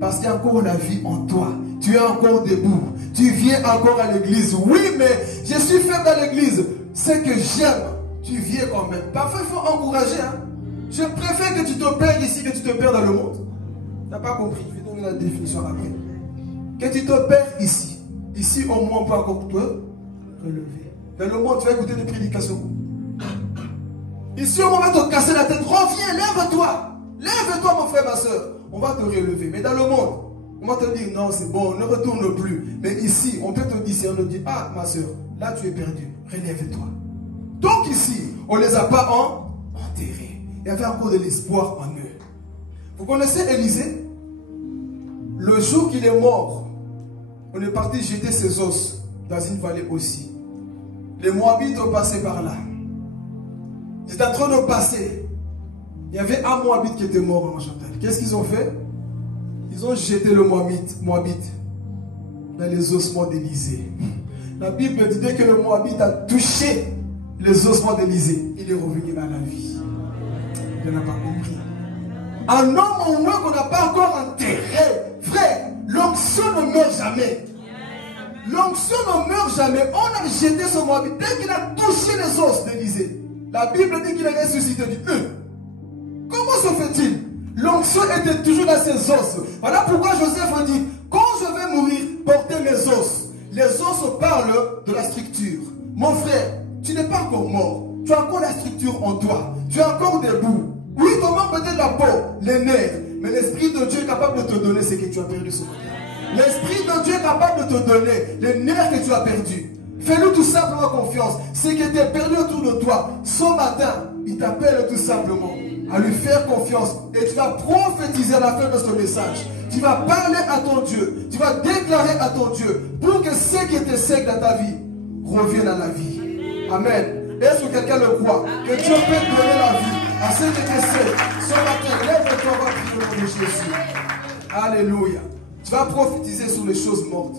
Parce qu'il y a encore la vie en toi. Tu es encore debout. Tu viens encore à l'église. Oui, mais je suis faible à l'église. C'est que j'aime. Tu viens quand même. Parfois, il faut encourager. Hein? Je préfère que tu te perdes ici que tu te perds dans le monde. Tu n'as pas compris. Je vais donner la définition après. Que tu te perds ici. Ici, au moins, on peut encore te relever. Dans le monde, tu vas écouter des prédications. Ici, on va te casser la tête. Reviens, lève-toi. Lève-toi, mon frère, ma soeur. On va te relever. Mais dans le monde, on va te dire, non, c'est bon, ne retourne plus. Mais ici, on peut te dire, on te dit, ah, ma soeur, là, tu es perdu. Relève-toi. Donc ici, on ne les a pas enterrés. Il y avait encore de l'espoir en eux. Vous connaissez Élisée? Le jour qu'il est mort, on est parti jeter ses os dans une vallée aussi. Les Moabites ont passé par là. Ils étaient en train de passer. Il y avait un Moabite qui était mort en Chantal. Qu'est-ce qu'ils ont fait? Ils ont jeté le Moabite dans les ossements d'Élisée. La Bible dit dès que le Moabite a touché les ossements d'Élisée, il est revenu à la vie. Il n'a pas compris. Un homme au moins qu'on n'a pas encore enterré. Frère, l'onction ne meurt jamais. L'onction ne meurt jamais. On a jeté ce Moabite. Dès qu'il a touché les os d'Élisée, la Bible dit qu'il est ressuscité. Comment se fait-il? L'onction était toujours dans ses os. Voilà pourquoi Joseph a dit, quand je vais mourir, portez mes os. Les os parlent de la structure. Mon frère, tu n'es pas encore mort. Tu as encore la structure en toi. Tu es encore debout. Oui, tu manques peut-être la peau, les nerfs. Mais l'Esprit de Dieu est capable de te donner ce que tu as perdu ce matin. L'Esprit de Dieu est capable de te donner les nerfs que tu as perdus. Fais-lui tout simplement confiance. Ce qui était perdu autour de toi, ce matin, il t'appelle tout simplement à lui faire confiance. Et tu vas prophétiser à la fin de ce message. Tu vas parler à ton Dieu. Tu vas déclarer à ton Dieu pour que ce qui était sec dans ta vie revienne à la vie. Amen. Est-ce que quelqu'un le croit? Que Dieu peut donner la vie à ceux qui étaient secs. Ce matin, lève-toi, on va prier au nom de Jésus. Alléluia. Tu vas prophétiser sur les choses mortes.